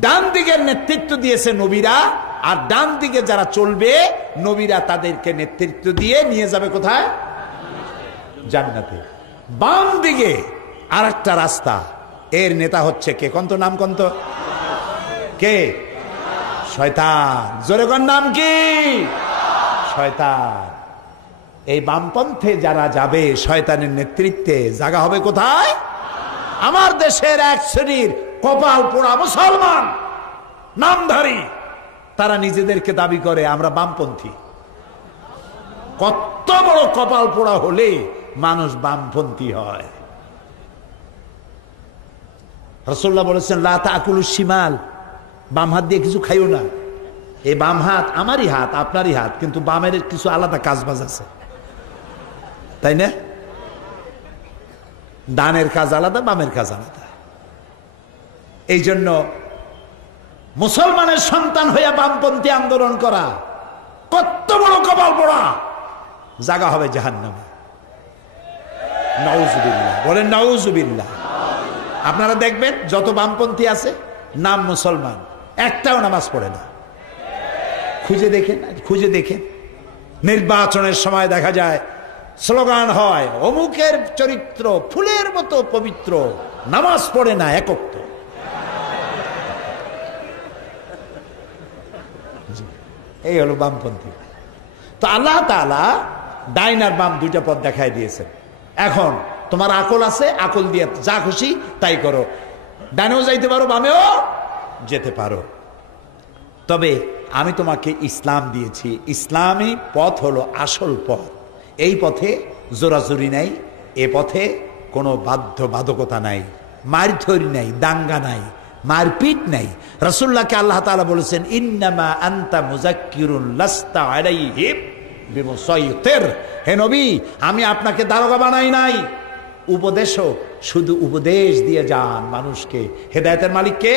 ডান দিকের নেতৃত্ব দিয়েছে নবীরা, আর ডান দিকে যারা চলবে, নবীরা তাদেরকে নেতৃত্ব দিয়ে নিয়ে যাবে কোথায়? জান্নাতে। বাম দিকে আর একটা রাস্তা, এর নেতা হচ্ছে কে? কন্ত নাম কন্ত কে? শয়তান। জোরে কোন নাম কি? শয়তান। এই বামপন্থে যারা যাবে শয়তানের নেতৃত্বে, জায়গা হবে কোথায়? আমার দেশের এক শ্রেণীর কপাল পোড়া মুসলমান নামধারী, তারা নিজেদেরকে দাবি করে আমরা বামপন্থী। কত বড় কপাল পোড়া হলে মানুষ বামপন্থী হয়? রাসূলুল্লাহ বলেছেন, লা তাকুলুশ শিমাল। বাম হাত দিয়ে কিছু খাইও না। এই বাম হাত আমারই হাত, আপনারই হাত, কিন্তু বামের কিছু আলাদা কাজবাজ আছে, তাই না? ডানের কাজ আলাদা, বামের কাজ আলাদা। এই জন্য মুসলমানের সন্তান হইয়া বামপন্থী আন্দোলন করা কত বড় কপাল পোড়া, জায়গা হবে জাহান্নামে। নাউজুবিল্লাহ, বলেন নাউজুবিল্লাহ। আপনারা দেখবেন যত বামপন্থী আছে, নাম মুসলমান, একটাও নামাজ পড়ে না। খুঁজে দেখেন, খুঁজে দেখেন। নির্বাচনের সময় দেখা যায় স্লোগান হয়, অমুকের চরিত্র ফুলের মতো পবিত্র, নামাজ পড়ে না একক। এই হলো বামপন্থী। তো আল্লাহ তাআলা ডাইন আর বাম দুইটা পথ দেখাই দিয়েছেন। এখন তোমার আকল আছে, আকল দিয়ে যা খুশি তাই করো। ডানেও যাইতে পারো, বামেও যেতে পারো। তবে আমি তোমাকে ইসলাম দিয়েছি। ইসলামী পথ হলো আসল পথ। এই পথে জোরাজুরি নাই, এ পথে কোনো বাধ্যবাধকতা নাই, মারধরি নাই, দাঙ্গা নাই, মারপিট নাই। রাসূলুল্লাহকে আল্লাহ তাআলা বলেছেন, ইন্নামা আনতা মুযাক্কিরুন লাস্তা আলাইহিম বিমুসাইতির। হে নবী, আমি আপনাকে দারোগা বানাই নাই, উপদেশক। শুধু উপদেশ দিয়ে যান মানুষকে। হেদায়েতের মালিক কে?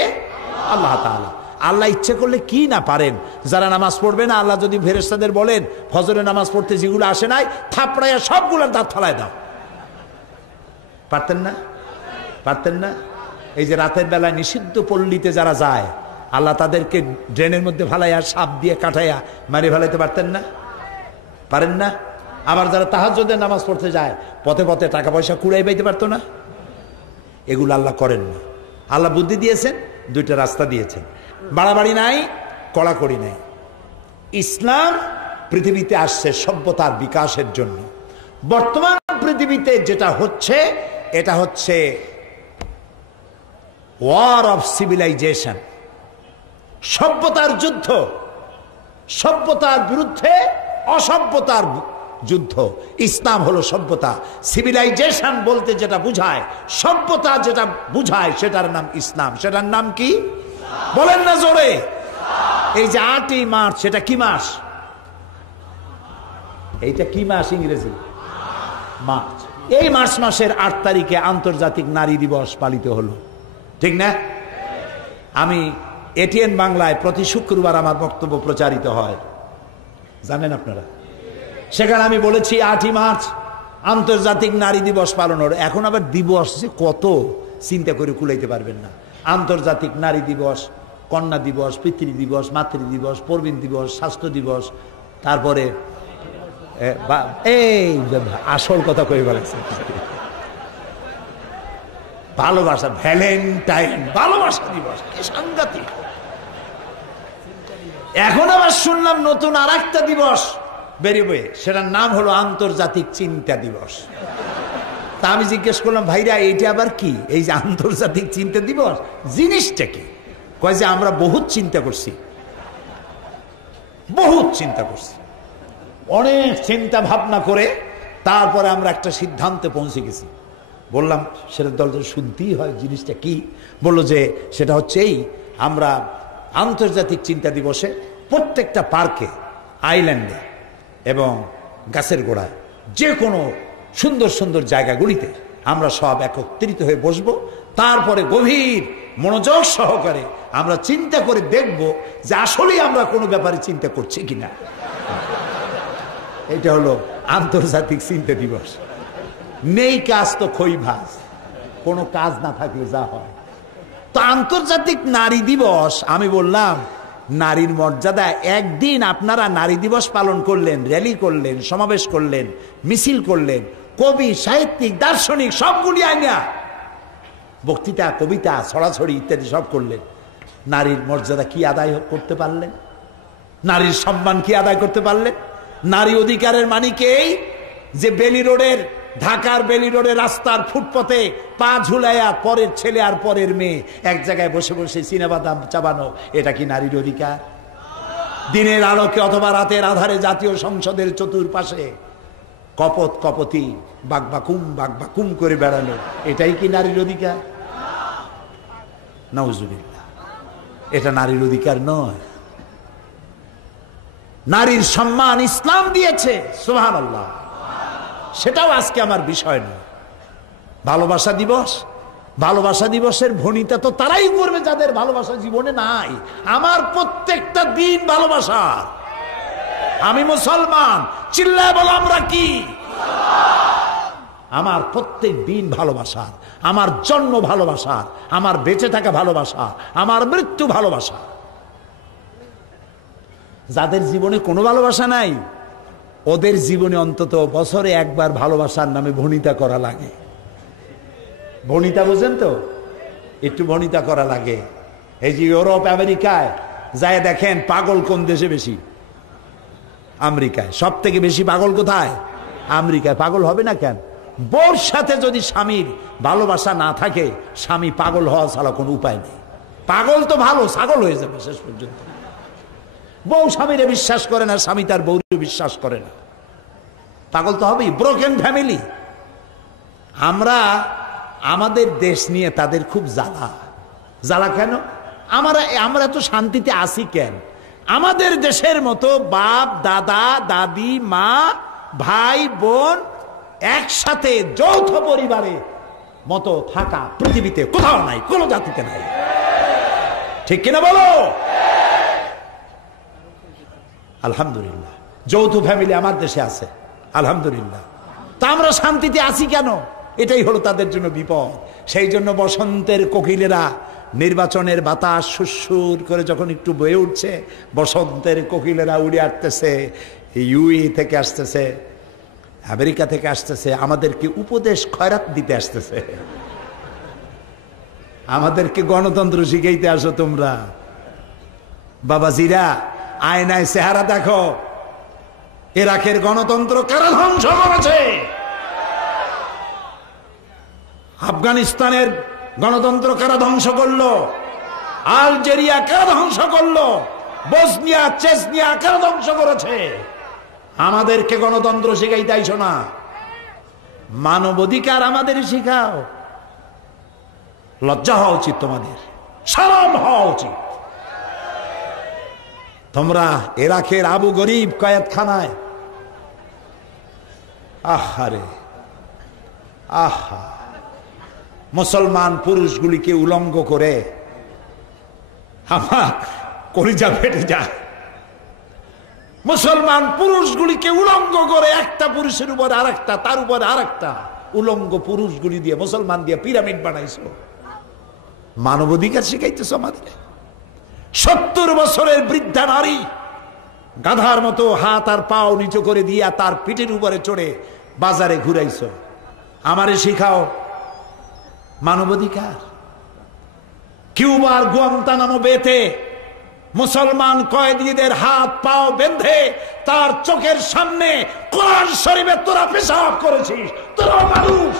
আল্লাহ তাআলা। আল্লাহ ইচ্ছে করলে কি না পারেন। যারা নামাজ পড়বে না, আল্লাহ যদি ফেরেশতাদের বলেন ফজরের নামাজ পড়তে যেগুলো আসে নাই, থাপড়াইয়া সবগুলোর দাঁত ফেলায় দাও, পারতেন না? পারতেন না? এই যে রাতের বেলায় নিষিদ্ধ পল্লীতে যারা যায়, আল্লাহ তাদেরকে ড্রেনের মধ্যে ফেলাইয়া সাপ দিয়ে কাটাইয়া মারি ফেলাইতে পারতেন না? পারেন না? আবার যারা তাহাজ্জুদের নামাজ পড়তে যায় পথে পথে টাকা পয়সা কুড়াই পাইতে পারতো না? এগুলো আল্লাহ করেন না। আল্লাহ বুদ্ধি দিয়েছেন, দুইটা রাস্তা দিয়েছেন, বাড়াবাড়ি নাই, কড়াকড়ি নাই। ইসলাম পৃথিবীতে আসছে সভ্যতার বিকাশের জন্য। বর্তমান পৃথিবীতে যেটা হচ্ছে এটা হচ্ছে ওয়ার অফ সিভিলাইজেশন, সভ্যতার যুদ্ধ, সভ্যতার বিরুদ্ধে অসভ্যতার যুদ্ধ। ইসলাম হলো সভ্যতা। সিভিলাইজেশন বলতে যেটা বুঝায়, সভ্যতা যেটা বুঝায়, সেটার নাম ইসলাম। সেটার নাম কি বলেন না জোরে? এই যে 8ই মার্চ, সেটা কি মাস? এইটা কি মাস ইংরেজি? মার্চ। এই মার্চ মাসের 8 তারিখে আন্তর্জাতিক নারী দিবস পালিত হলো, ঠিক না? আমি এটিএন বাংলায় প্রতি শুক্রবার আমার বক্তব্য প্রচারিত হয়, জানেন আপনারা। সেখানে আমি বলেছি 8ই মার্চ আন্তর্জাতিক নারী দিবস পালন হলো। এখন আবার দিবস যে কত চিন্তা করে কুলাইতে পারবেন না। আন্তর্জাতিক নারী দিবস, কন্যা দিবস, পিতৃ দিবস, মাতৃ দিবস, প্রবীণ দিবস, স্বাস্থ্য দিবস, তারপরে এই আসল কথা কই বলেছে, ভালোবাসা, ভ্যালেন্টাইন, ভালোবাসা দিবস, কি সাংঘাতিক। এখন আবার শুনলাম নতুন আর একটা দিবস বেরিয়ে, সেটার নাম হলো আন্তর্জাতিক চিন্তা দিবস। তা আমি জিজ্ঞেস করলাম, ভাইরা এইটা আবার কি? এই যে আন্তর্জাতিক চিন্তা দিবস জিনিসটা কি? কয় যে আমরা বহুত চিন্তা করছি, বহুত চিন্তা করছি, অনেক চিন্তা ভাবনা করে তারপরে আমরা একটা সিদ্ধান্তে পৌঁছে গেছি। বললাম সেটা দল শুনতেই হয়, জিনিসটা কি? বললো যে সেটা হচ্ছে এই, আমরা আন্তর্জাতিক চিন্তা দিবসে প্রত্যেকটা পার্কে, আইল্যান্ডে এবং গাছের গোড়ায়, যে কোনো সুন্দর সুন্দর জায়গাগুলিতে আমরা সব একত্রিত হয়ে বসবো। তারপরে গভীর মনোযোগ সহকারে আমরা চিন্তা করে দেখব যে আসলেই আমরা কোনো ব্যাপারে চিন্তা করছি কিনা। এটা হলো আন্তর্জাতিক চিন্তা দিবস। নেই কাজ তো খই ভাজ, কোনো কাজ না থাকলে যা হয়। তো আন্তর্জাতিক নারী দিবস, আমি বললাম নারীর মর্যাদা। একদিন আপনারা নারী দিবস পালন করলেন, র্যালি করলেন, সমাবেশ করলেন, মিছিল করলেন, কবি, সাহিত্যিক, দার্শনিক সবগুলি আইনা বক্তৃতা, কবিতা, ছড়াছড়ি ইত্যাদি সব করলেন। নারীর মর্যাদা কি আদায় করতে পারলেন? নারীর সম্মান কি আদায় করতে পারলেন? নারী অধিকারের মানিকেই যে বেলি রোডের, ঢাকার বেলি রোডের রাস্তার ফুটপথে পা ঝুলাইয়া পরের ছেলে আর পরের মেয়ে এক জায়গায় বসে বসে চিনাবাদাম চাবানো, এটা কি নারীর অধিকার? দিনের আলোকে অথবা রাতের আধারে জাতীয় সংসদের চতুর্পাশে কপত কপতি বাগবাকুম করে বেড়ানো, এটাই কি নারীর অধিকার? নাউজুবিল্লাহ, এটা নারীর অধিকার নয়। নারীর সম্মান ইসলাম দিয়েছে, সুবহানাল্লাহ। সেটাও আজকে আমার বিষয় নয়। ভালোবাসা দিবস, ভালোবাসা দিবসের ভণিতা তো তারাই করবে যাদের ভালোবাসা জীবনে নাই। আমার প্রত্যেকটা দিন ভালোবাসা। আমি মুসলমান, চিল্লায় বলো আমরা কি? আমার প্রত্যেক দিন ভালোবাসা, আমার জন্ম ভালোবাসা, আমার বেঁচে থাকা ভালোবাসা, আমার মৃত্যু ভালোবাসা। যাদের জীবনে কোনো ভালোবাসা নাই, ওদের জীবনে অন্তত বছরে একবার ভালোবাসার নামে ভণিতা করা লাগে। ভণিতা বুঝেন তো? একটু ভণিতা করা লাগে। এই যে ইউরোপ, আমেরিকায় যায় দেখেন পাগল কোন দেশে বেশি? আমেরিকায়। সব থেকে বেশি পাগল কোথায়? আমেরিকায়। পাগল হবে না কেন? বউর সাথে যদি স্বামীর ভালোবাসা না থাকে, স্বামী পাগল হওয়া ছাড়া কোনো উপায় নেই। পাগল তো ভালো, ছাগল হয়ে যাবে শেষ পর্যন্ত। বউ স্বামীরে বিশ্বাস করে না, স্বামী তার বউরে বিশ্বাস করে না, পাগল তো হবেই। Broken family. আমরা আমাদের দেশ নিয়ে তাদের খুব জ্বালা। জ্বালা কেন? আমরা তো শান্তিতে আছি কেন? আমাদের দেশের মতো বাপ, দাদা, দাদি, মা, ভাই, বোন একসাথে যৌথ পরিবারে মতো থাকা পৃথিবীতে কোথাও নাই, কোনো জাতিতে নাই। ঠিক কিনা বলো? আলহামদুলিল্লাহ, যৌথ ফ্যামিলি আমার দেশে আছে, আলহামদুলিল্লাহ। তা আমরা শান্তিতে আছি কেন? এটাই হলো তাদের জন্য বিপদ। সেই জন্য বসন্তের কোকিলেরা, নির্বাচনের বাতাস সুরসুর করে যখন একটু বয়ে উঠছে, বসন্তের কোকিলেরা উড়ে আসতেছে ইউএ থেকে আসতেছে, আমেরিকা থেকে আসতেছে, আমাদেরকে উপদেশ খয়রাত দিতে আসতেছে। আমাদেরকে গণতন্ত্র শিখাইতে আসো তোমরা। বাবাজিরা, আয়নায় চেহারা দেখো, ইরাকের গণতন্ত্র কারা ধ্বংস করেছে, আফগানিস্তানের গণতন্ত্র কারা ধ্বংস করলো, আলজেরিয়া কারা ধ্বংস করলো, বসনিয়া চেচনিয়া কারা ধ্বংস করেছে। আমাদেরকে গণতন্ত্র শিখাইতে আইসো না, মানবাধিকার আমাদের শিখাও। লজ্জা হওয়া উচিত, তোমাদের শরম হওয়া উচিত। তোমরা ইরাকের আবু গরিব কয়েদখানায়, আহারে আহা, মুসলমান পুরুষগুলিকে উলঙ্গ করে আমার কলিজা ফেটে যায়। মুসলমান পুরুষগুলিকে উলঙ্গ করে, একটা পুরুষের উপর আরেকটা, তার উপর আরেকটা, উলঙ্গ পুরুষগুলি দিয়ে মুসলমান দিয়ে পিরামিড বানাইছো। মানবাধিকার শিখাইতেছ আমাদের। 70 বছরের বৃদ্ধা নারী গাধার মতো হাত আর পাও নিচু করে দিয়া তার পিঠের উপরে চড়ে বাজারে ঘুরাইছ। আমারে শিখাও মানবাধিকার। কিউবার গুয়ান্তানামো বেতে মুসলমান কয়েদিদের হাত পাও বেঁধে তার চোখের সামনে কোরআন শরীফে তোরা পেশাব করেছিস। তোরা মানুষ,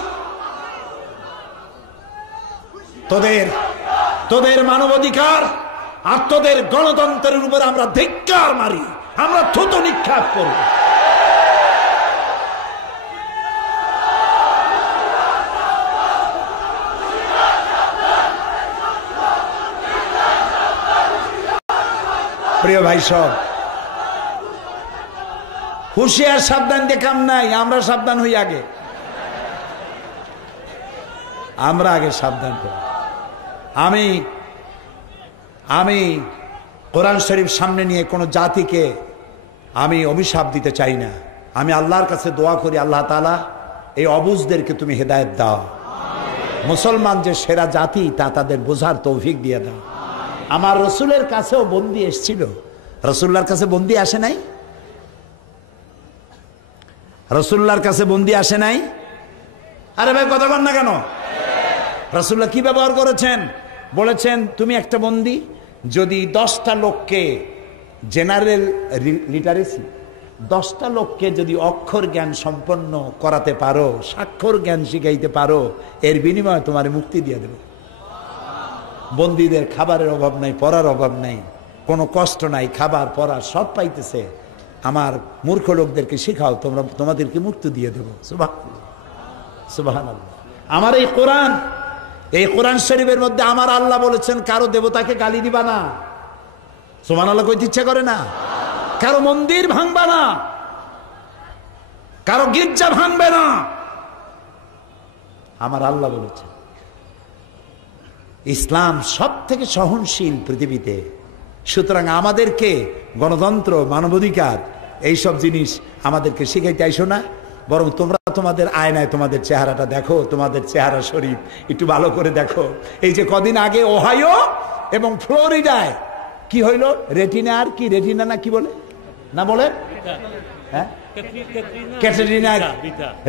তোদের মানবাধিকার আর তোদের গণতন্ত্রের উপর আমরা ধিক্কার মারি, আমরা থুতু নিক্ষেপ করব। প্রিয় ভাই সব, হুঁশিয়ার সাবধান দিয়ে কাম নাই, আমরা সাবধান হই আগে, আমরা আগে সাবধান করি। আমি কোরআন শরীফ সামনে নিয়ে কোনো জাতিকে আমি অভিশাপ দিতে চাই না। আমি আল্লাহর কাছে দোয়া করি, আল্লাহ তাআলা এই অবুঝদেরকে তুমি হেদায়েত দাও। মুসলমান যে সেরা জাতি তা তাদের বোঝার তৌফিক দিয়ে দাও। আমার রসুলের কাছেও বন্দি এসেছিল, রসুল্লাহর কাছে বন্দি আসে নাই? রসুল্লাহর কাছে বন্দি আসে নাই? আরে ভাই কথা বল না কেন? রসুল্লাহ কি ব্যবহার করেছেন? বলেছেন তুমি একটা বন্দি যদি 10টা লোককে জেনারেল লিটারেসি, 10টা লোককে যদি অক্ষর জ্ঞান সম্পন্ন করাতে পারো, স্বাক্ষর জ্ঞান শিখাইতে পারো, এর বিনিময়ে তোমার মুক্তি দিয়ে দেব। বন্দীদের খাবারের অভাব নাই, পড়ার অভাব নাই, কোনো কষ্ট নাই, খাবার পড়া সব পাইতেছে। আমার মূর্খ লোকদেরকে শিখাও, তোমাদেরকে মুক্তি দিয়ে দেবো। সুবহানাল্লাহ। আমার এই কোরআন শরীফের মধ্যে আমার আল্লাহ বলেছেন কারো দেবতাকে গালি দিবা না। সুবহানাল্লাহ কইতে ইচ্ছা করে না? কারো মন্দির ভাঙবা না, কারো গির্জা ভাঙবে না, আমার আল্লাহ বলেছেন। ইসলাম সব থেকে সহনশীল পৃথিবীতে। সুতরাং আমাদেরকে গণতন্ত্র, মানবাধিকার এইসব জিনিস আমাদেরকে শিখাইতে আইসো না, বরং তোমরা তোমাদের আয়নায় তোমাদের চেহারাটা দেখো, তোমাদের চেহারা শরীফ একটু ভালো করে দেখো। এই যে কদিন আগে ওহাইও এবং ফ্লোরিডায় কি হইল, রেটিনা আর কি রেটিনা না কি বলে না বলে, হ্যাঁ ক্যাটরিনা,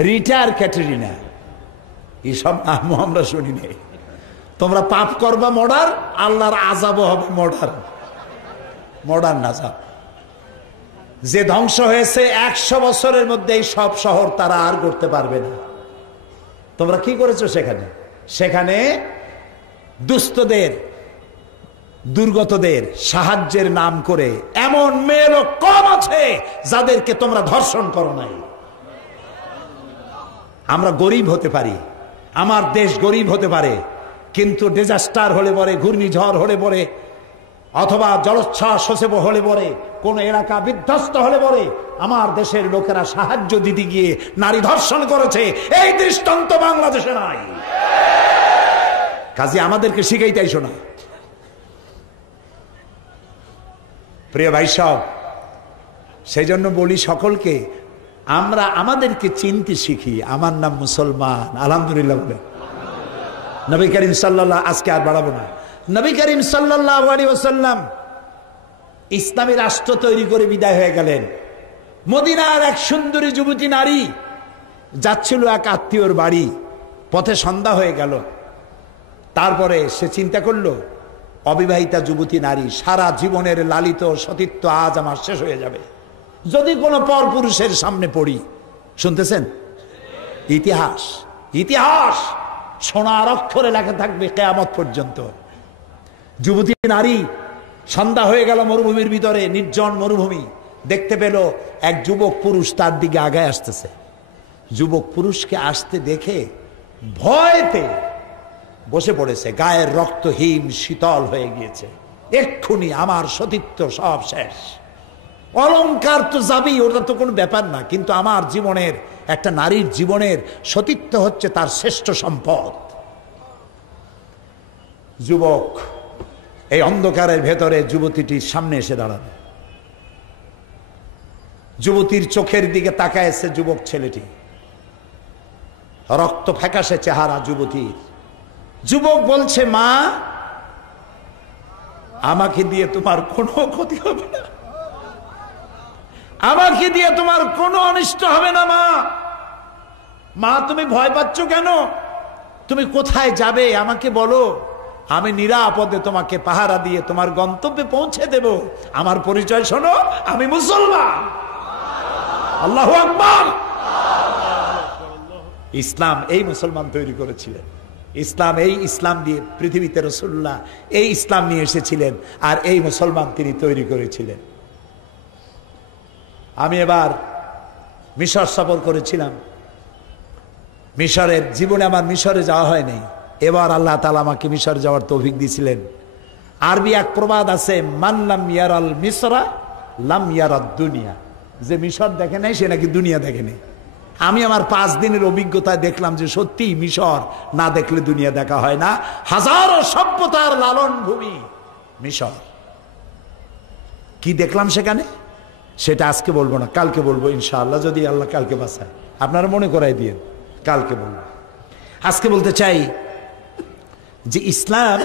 রিটা আর ক্যাটরিনা, এইসব নাম আমরা শুনি নাই। তোমরা পাপ করবা মর্ডার, আল্লাহর আযাবও হবে মর্ডার আযাব। যে ধ্বংস হয়েছে 100 বছরের মধ্যে এই সব শহর তারা আর করতে পারবে না। তোমরা কি করেছো সেখানে দুস্থদের, দুর্গতদের সাহায্যের নাম করে এমন মেয়ে লোক কম আছে যাদেরকে তোমরা ধর্ষণ করো নাই। আমরা গরিব হতে পারি, আমার দেশ গরিব হতে পারে, কিন্তু ডিজাস্টার হলে পরে, ঘূর্ণিঝড় হলে পরে, অথবা জলোচ্ছ্বাস হলে পরে, কোন এলাকা বিধ্বস্ত হলে পরে আমার দেশের লোকেরা সাহায্য দিতে গিয়ে নারী ধর্ষণ করেছে। এই দৃষ্টান্ত বাংলাদেশে নাই। কাজে আমাদেরকে শিখাইতে আইসো না। প্রিয় ভাই সব, সেই জন্য বলি সকলকে, আমরা আমাদেরকে চিনতে শিখি। আমার নাম মুসলমান, আলহামদুলিল্লাহ বলে। নবী করিম সাল্লাল্লাহু, আজকে আর বাড়াবো না, নবী করিম সাল্লাল্লাহু আলাইহি ওয়াসাল্লাম ইসলামী রাষ্ট্র তৈরি করে বিদায় হয়ে গেলেন। মদিনার এক সুন্দরী যুবতী নারী যাচ্ছিল এক আত্মীয়র বাড়ি, পথে সন্ধ্যা হয়ে গেল। তারপরে সে চিন্তা করলো, অবিবাহিতা যুবতী নারী, সারা জীবনের লালিত সতীত্ব আজ আমার শেষ হয়ে যাবে যদি কোনো পরপুরুষের সামনে পড়ি। শুনতেছেন? ইতিহাস, ইতিহাস সোনার অক্ষরে লেখা থাকবে কিয়ামত পর্যন্ত। যুবতী নারী, সন্ধ্যা হয়ে গেল মরুভূমির ভিতরে, নির্জন মরুভূমি। দেখতে পেল এক যুবক পুরুষ তার দিকে আগায় আসতেছে। যুবক পুরুষকে আসতে দেখে ভয়তে বসে পড়েছে, গায়ের রক্ত হিম শীতল হয়ে গিয়েছে। এক্ষুনি আমার সতীত্ব সব শেষ। অলংকার তো যাবেই, ওটা তো কোনো ব্যাপার না, কিন্তু আমার জীবনের, একটা নারীর জীবনের সতীত্ব হচ্ছে তার শ্রেষ্ঠ সম্পদ। যুবক এই অন্ধকারের ভেতরে যুবতীটির সামনে এসে দাঁড়ালো। যুবতীর চোখের দিকে তাকায়ছে যুবক ছেলেটি, রক্ত ফ্যাকাশে চেহারা যুবতীর। যুবক বলছে, মা, আমাকে দিয়ে তোমার কোনো ক্ষতি হবে না, আমাকে দিয়ে তোমার কোনো অনিষ্ট হবে না। মা, মা তুমি ভয় পাচ্ছ কেন? তুমি কোথায় যাবে আমাকে বলো, আমি নিরাপদে তোমাকে পাহারা দিয়ে তোমার গন্তব্যে পৌঁছে দেব। আমার পরিচয় শোনো, আমি মুসলমান। আল্লাহু আকবার। ইসলাম এই মুসলমান তৈরি করেছিলেন। ইসলাম, এই ইসলাম দিয়ে পৃথিবীতে রাসূলুল্লাহ এই ইসলাম নিয়ে এসেছিলেন, আর এই মুসলমান তিনি তৈরি করেছিলেন। আমি এবার মিশর সফর করেছিলাম। মিশরের জীবনে আমার মিশরে যাওয়া হয়নি। এবার আল্লাহ তাআলা আমাকে মিশর যাওয়ার তৌফিক দিয়েছিলেন। আরবি এক প্রবাদ আছে, মান লাম ইয়ারাল মিসরা লাম ইয়ারাদ দুনিয়া। যে মিশর দেখে নাই সে নাকি দুনিয়া দেখে নাই। আমি আমার 5 দিনের অভিজ্ঞতায় দেখলাম যে সত্যি মিশর না দেখলে দুনিয়া দেখা হয় না। হাজারো সভ্যতার লালন ভূমি মিশর। কি দেখলাম সেখানে সেটা আজকে বলবো না, কালকে বলবো ইনশাআল্লাহ, যদি আল্লাহ কালকে বাঁচায়। আপনারা মনে করাই দিয়েন, কালকে বলবো। আজকে বলতে চাই যে ইসলাম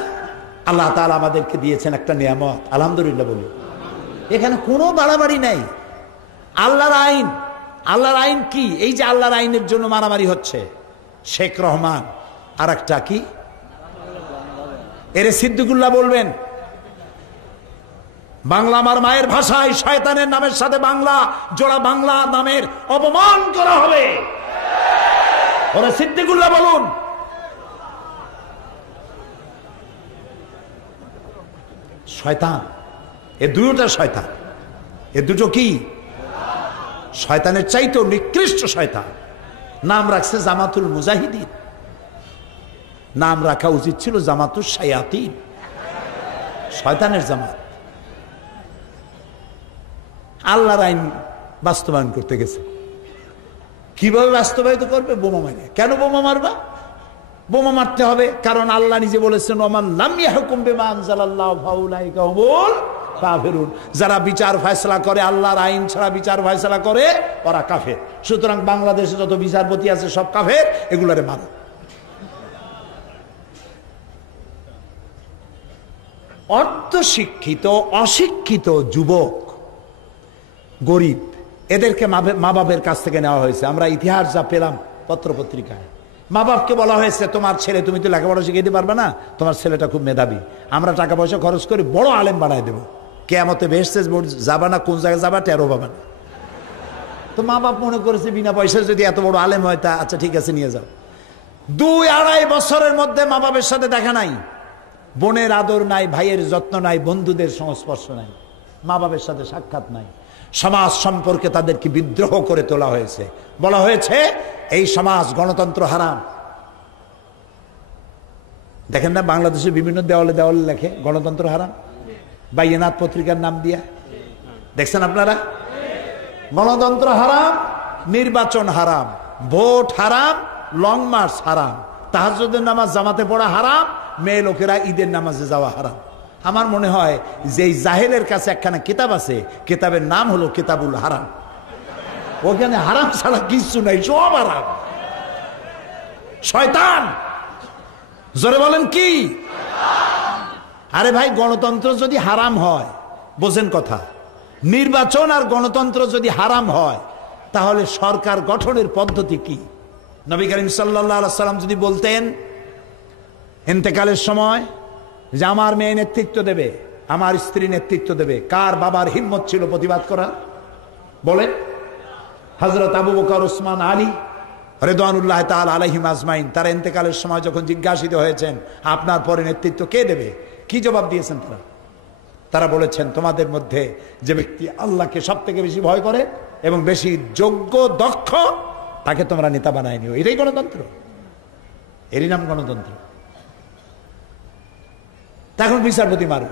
আল্লাহ তাআলা আমাদেরকে দিয়েছেন একটা নিয়ামত, আলহামদুলিল্লাহ বলি। এখানে কোনো বাড়াবাড়ি নাই। আল্লাহর আইন, আল্লাহর আইন কি? এই যে আল্লাহর আইনের জন্য মারামারি হচ্ছে। শেখ রহমান আর একটা কি, এরে সিদ্দিকুল্লাহ বলবেন, বাংলা আমার মায়ের ভাষায় শয়তানের নামের সাথে বাংলা জোড়া বাংলা নামের অপমান করা হবে। ওরে সিদ্দিকুল্লাহ বলুন। শয়তান, এ দুটোটা শয়তান। এ দুটো কি? শয়তানের চাইতেও নিকৃষ্ট শয়তান। নাম রাখছে জামাতুল মুজাহিদিন, নাম রাখা উচিত ছিল জামাতুল শায়াতিন, শয়তানের জামাত। আল্লাহর আইন বাস্তবায়ন করতে গেছে। কিভাবে বাস্তবায়িত করবে? বোমা মারে। কেন বোমা মারবা? বোমা মারতে হবে কারণ আল্লাহ নিজে বলেছেন, ওমান লাম ইয়াহকুম বিমা আনজালাল্লাহু ফাউলাইকা হুমুল কাফিরুন। যারা বিচার ফয়সালা করে, আল্লাহর আইন ছাড়া বিচার ফয়সালা করে, ওরা কাফের। সুতরাং বাংলাদেশে যত বিচারপতি আছে সব কাফের, এগুলারে মারো। অর্ধশিক্ষিত অশিক্ষিত যুবক, গরিব, এদেরকে মা বাপের কাছ থেকে নেওয়া হয়েছে। আমরা ইতিহাস যা পেলাম পত্রপত্রিকায়, মা বাপকে বলা হয়েছে, তোমার ছেলে, তুমি তো লেখাপড়া শিখিয়ে দিতে পারবে না, তোমার ছেলেটা খুব মেধাবী, আমরা টাকা পয়সা খরচ করে বড় আলেম বানায় দেবো, কিয়ামতে বেহেশতে যাবা না, কোন জায়গায় যাবা টেরও পাবা না। তো মা বাপ মনে করেছে বিনা পয়সায় যদি এত বড় আলেম হয় তা আচ্ছা ঠিক আছে নিয়ে যাও। 2-2.5 বছরের মধ্যে মা বাপের সাথে দেখা নাই, বোনের আদর নাই, ভাইয়ের যত্ন নাই, বন্ধুদের সংস্পর্শ নাই, মা বাপের সাথে সাক্ষাৎ নাই। সমাজ সম্পর্কে তাদেরকে বিদ্রোহ করে তোলা হয়েছে। বলা হয়েছে এই সমাজ, গণতন্ত্র হারাম। দেখেন না বাংলাদেশে বিভিন্ন দেওয়ালে দেওয়ালে লেখে গণতন্ত্র হারাম, বাইনাত পত্রিকার নাম দিয়া। দেখছেন আপনারা? গণতন্ত্র হারাম, নির্বাচন হারাম, ভোট হারাম, লং মার্চ হারাম, তাহাজ্জুদের নামাজ জামাতে পড়া হারাম, মেয়ে লোকেরা ঈদের নামাজে যাওয়া হারাম। আমার মনে হয় যে জাহেলের কাছে একখানা কিতাব আছে, কিতাবের নাম হলো কিতাবুল হারাম। ওখানে হারাম ছাড়া কিছু নাই, সব হারাম। শয়তান, জোরে বলেন কি? আরে ভাই, গণতন্ত্র যদি হারাম হয়, বোঝেন কথা, নির্বাচন আর গণতন্ত্র যদি হারাম হয় তাহলে সরকার গঠনের পদ্ধতি কি? নবী করিম সাল্লাল্লাহু আলাইহি সাল্লাম যদি বলতেন ইন্তেকালের সময় যে আমার মেয়ে নেতৃত্ব দেবে, আমার স্ত্রী নেতৃত্ব দেবে, কার বাবার হিম্মত ছিল প্রতিবাদ করা? বলেন। হযরত আবু বকর, ওসমান, আলী রিদওয়ানুল্লাহ তাআলা আলাইহিম আজমাইন তারা ইন্তেকালের সময় যখন জিজ্ঞাসিত হয়েছেন আপনার পরে নেতৃত্ব কে দেবে, কি জবাব দিয়েছেন তারা? তারা বলেছেন তোমাদের মধ্যে যে ব্যক্তি আল্লাহকে সব থেকে বেশি ভয় করে এবং বেশি যোগ্য দক্ষ তাকে তোমরা নেতা বানায় নিও। এটাই গণতন্ত্র, এরই নাম গণতন্ত্র। তখন বিচারপতি মারো,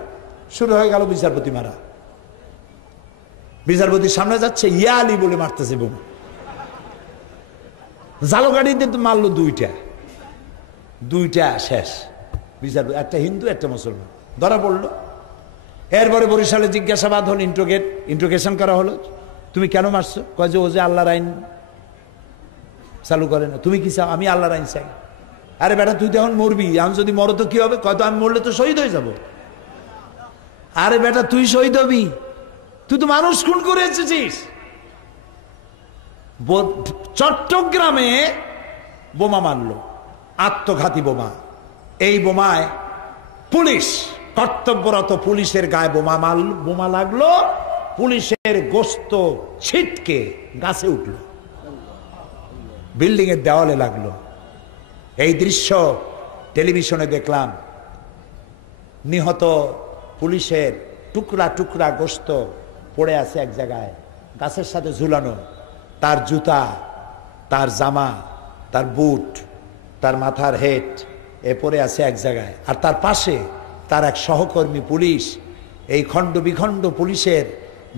শুরু হয়ে গেল বিচারপতি মারা। বিচারপতির সামনে যাচ্ছে, ইয়া আলী বলে মারতেছে বোমা। জালো গাড়িতে মারলো দুইটা শেষ। বিচারপতি একটা হিন্দু একটা মুসলমান ধরা পড়লো। এরপরে বরিশালে জিজ্ঞাসাবাদ হল, ইন্ট্রোগেশন করা হলো, তুমি কেন মারছো? কয় যে ও যে আল্লাহর আইন চালু করে না। তুমি কি চাও? আমি আল্লাহর আইন চাই। আরে বেটা তুই তো এখন মরবি, আমি যদি মরো তো কি হবে? কয় তো আমি মরলে তো শহীদ হয়ে যাব। আরে বেটা তুই শহীদ হবি, তুই তো মানুষ খুন করে এসেছিস। চট্টগ্রামে বোমা মারলো, আত্মঘাতী বোমা। এই বোমায় পুলিশ, কর্তব্যরত পুলিশের গায়ে বোমা লাগলো, পুলিশের গোস্ত ছিটকে গাছে উঠল, বিল্ডিং এর দেওয়ালে লাগলো। এই দৃশ্য টেলিভিশনে দেখলাম। নিহত পুলিশের টুকরা টুকরা গোস্ত পড়ে আছে এক জায়গায়, গাছের সাথে ঝুলানো। তার জুতা, তার জামা, তার বুট, তার মাথার হেড এ পড়ে আছে এক জায়গায়। আর তার পাশে তার এক সহকর্মী পুলিশ, এই খণ্ড বিখণ্ড পুলিশের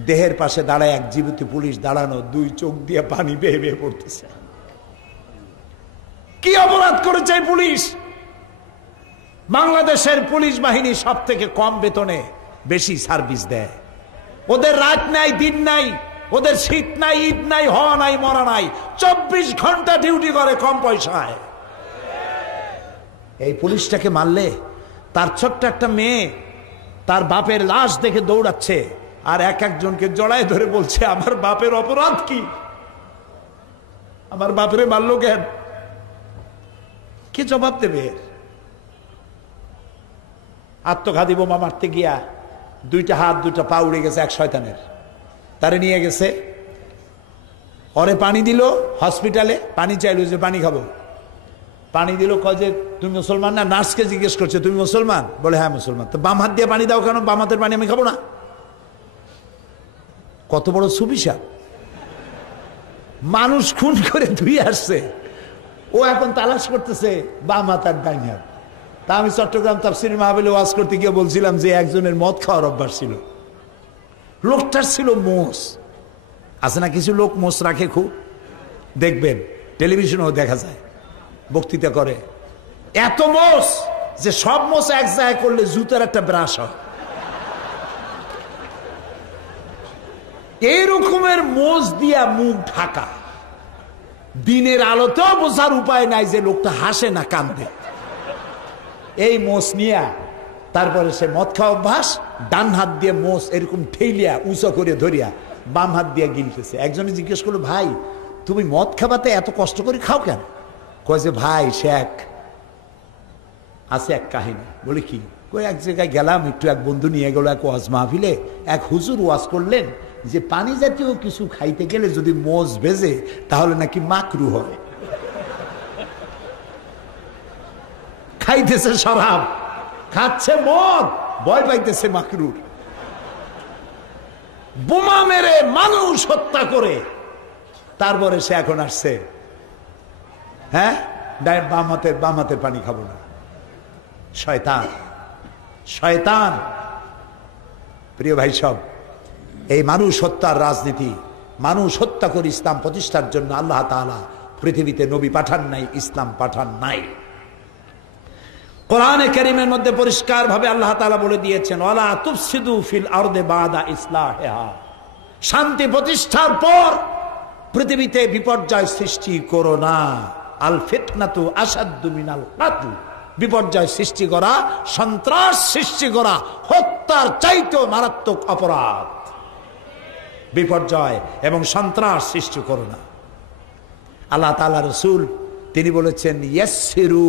দেহের পাশে দাঁড়ায় এক জীবিত পুলিশ দাঁড়ানো, দুই চোখ দিয়ে পানি বেয়ে বেয়ে পড়তেছে। কি অপরাধ করেছে পুলিশ? বাংলাদেশের পুলিশ বাহিনী সব থেকে কম বেতনে বেশি সার্ভিস দেয়। ওদের রাত নাই, দিন নাই, ওদের শীত নাই, ঈদ নাই, হওয়া নাই, মরা নাই, 24 ঘন্টা ডিউটি করে কম পয়সায়। এই পুলিশটাকে মারলে তার ছোট্ট একটা মেয়ে তার বাপের লাশ দেখে দৌড়াচ্ছে, আর এক একজনকে জড়ায় ধরে বলছে আমার বাপের অপরাধ কি, আমার বাপরে মারলো কেন? কে জবাব দেবে? আত্মঘাতী বোমা মারতে গিয়া দুইটা হাত দুইটা পা উড়ে গেছে এক শয়তানের। তারে নিয়ে গেছে, ওরে পানি দিল হসপিটালে, পানি চাইলো যে পানি খাবো, পানি দিল। কয় যে তুমি মুসলমান না? নার্সকে জিজ্ঞেস করছে তুমি মুসলমান? বলে হ্যাঁ মুসলমান। তো বাম হাত দিয়ে পানি দাও কেন? বাম হাতের পানি আমি খাবো না। কত বড় সুবিশা! মানুষ খুন করে ধুয়ে আসছে, ও এখন তালাশ করতেছে বাম হাত আর ডাইন হাত। তা আমি চট্টগ্রাম তাফসীর মাহফিলে ওয়াজ করতে গিয়ে বলছিলাম যে একজনের মদ খাওয়ার অভ্যাস ছিল, লোকটার ছিল মোষ। আছে না কিছু লোক মোষ রাখে খুব, দেখবেন টেলিভিশনেও দেখা যায়, বক্তৃতা করে। এত মোষ যে সব মোষ এক জায়গায় করলে জুতার একটা ব্রাশ হয়। এই রকমের মোষ দিয়া মুখ ঢাকা, দিনের আলোতেও বোঝার উপায় নাই যে লোকটা হাসে না কান্দে। এই মোষ নিয়া তারপরে সে মদ খাওয়া অভ্যাস, ডান হাত দিয়ে মোষ এরকম ঠেলিয়া উঁচু করে ধরিয়া বাম হাত দিয়ে গিলতেছে। একজনে জিজ্ঞেস করলো ভাই তুমি মদ খাবাতে এত কষ্ট করে খাও কেন? কয় যে ভাই সে আছে এক কাহিনী। বলে কি? কই এক জায়গায় গেলাম, একটু এক বন্ধু নিয়ে গেল এক ওয়াজ মাহফিলে, এক হুজুর ওয়াজ করলেন যে পানি জাতীয় কিছু খাইতে গেলে যদি মোষ ভেজে তাহলে নাকি মাকরু হয়। খাইতেছে শরাব, খাচ্ছে মদ, ভয় পাইতেছে মাকরুর। বোমা মেরে মানুষ হত্যা করে তারপরে সে এখন আসছে হ্যাঁ বাম হাতের পানি খাবো না। শয়তান, শয়তান। প্রিয় ভাই সব, এই মানুষ হত্যার রাজনীতি, মানুষ হত্যা করে ইসলাম প্রতিষ্ঠার জন্য আল্লাহ তাআলা পৃথিবীতে নবী পাঠান নাই, ইসলাম পাঠান নাই। কোরআনে কারীমের মধ্যে পরিষ্কার ভাবে আল্লাহ তাআলা বলে দিয়েছেন ওয়ালা তুফসিদু ফিল আরদি বাদা ইসলাহিহা, শান্তি প্রতিষ্ঠার পর পৃথিবীতে বিপর্যয় সৃষ্টি করো না। আল ফিতনাতু আশাদ্দু মিনাল কাতল, বিপর্যয় সৃষ্টি করা, সন্ত্রাস সৃষ্টি করা হত্যার চাইতেও মারাত্মক অপরাধ। বিপর্যয় এবং সন্ত্রাস সৃষ্টি করো না। আল্লাহ তাআলা রাসূল তিনি বলেছেন ইয়াসসিরু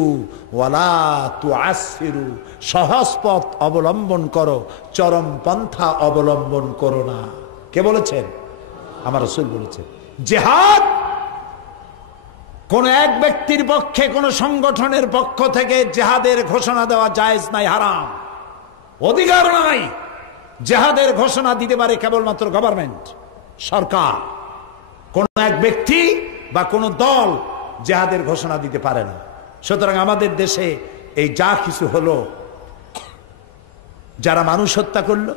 ওয়ালা তুআসসিরু, সহজ পথ অবলম্বন করো, চরম পন্থা অবলম্বন করো না। কে বলেছেন? আমার রাসূল বলেছেন। জিহাদ কোন এক ব্যক্তির পক্ষে, কোন সংগঠনের পক্ষ থেকে জিহাদের ঘোষণা দেওয়া জায়েজ নাই, হারাম, অধিকার নাই। জিহাদের ঘোষণা দিতে পারে কেবলমাত্র গভর্নমেন্ট, সরকার। কোন এক ব্যক্তি বা কোন দল জিহাদের ঘোষণা দিতে পারে না। সুতরাং আমাদের দেশে এই যা কিছু হলো, যারা মানুষ হত্যা করলো,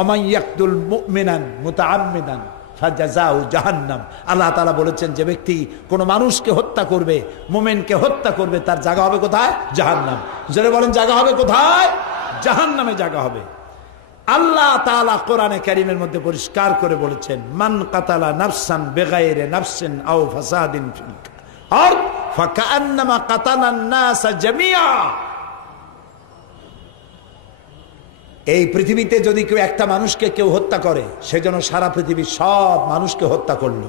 অমাইয়াকতুল মুমিনান মুতাআম্মিদান ফাজাযাউ জাহান্নাম, আল্লাহ তাআলা বলেছেন যে ব্যক্তি কোন মানুষকে হত্যা করবে, মুমিনকে হত্যা করবে, তার জায়গা হবে কোথায়? জাহান্নাম। যারা বলেন জায়গা হবে কোথায়? জাহান্নামে জায়গা হবে। আল্লাহ তাআলা কোরআনে কারীমের মধ্যে পরিষ্কার করে বলেছেন, মান কাতালা নাফসান বিগাইরি নাফসিন আও ফাসাদিন ফিল আরদ ফাকান্নামা কাতালান নাস জামিআ। এই পৃথিবীতে যদি কেউ একটা মানুষকে কেউ হত্যা করে, সেজন্য সারা পৃথিবীর সব মানুষকে হত্যা করলো।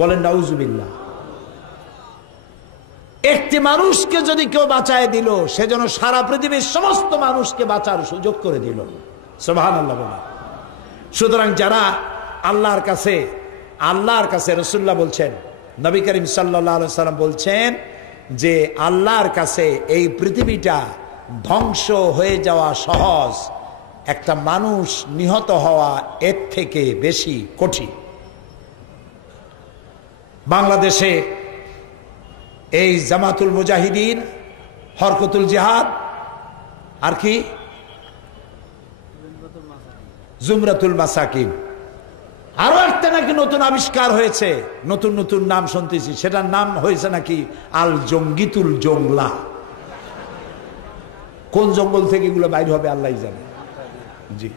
বলেন নাউজুবিল্লাহ। একটি মানুষকে যদি কেউ বাঁচায় দিল, সেজন্য সারা পৃথিবীর সমস্ত মানুষকে বাঁচার সুযোগ করে দিল। সুবহানাল্লাহ বলেন। সুতরাং যারা আল্লাহর কাছে রাসূলুল্লাহ বলছেন, নবী করিম সাল্লাল্লাহু আলাইহি সাল্লাম বলছেন যে আল্লাহর কাছে এই পৃথিবীটা ধ্বংস হয়ে যাওয়া সহজ, একটা মানুষ নিহত হওয়া এর থেকে বেশি কঠিন। বাংলাদেশে এই জামাতুল মুজাহিদিন, হরকতুল জিহাদ, আর কি জুমরাতুল মাসাকিন, আরো একটা নাকি নতুন আবিষ্কার হয়েছে, নতুন নতুন নাম শুনতেছি, সেটার নাম হয়েছে নাকি আল জঙ্গিতুল জংলা। কোন জঙ্গল থেকে এগুলো বাইর হবে আল্লাহই জানে। জি,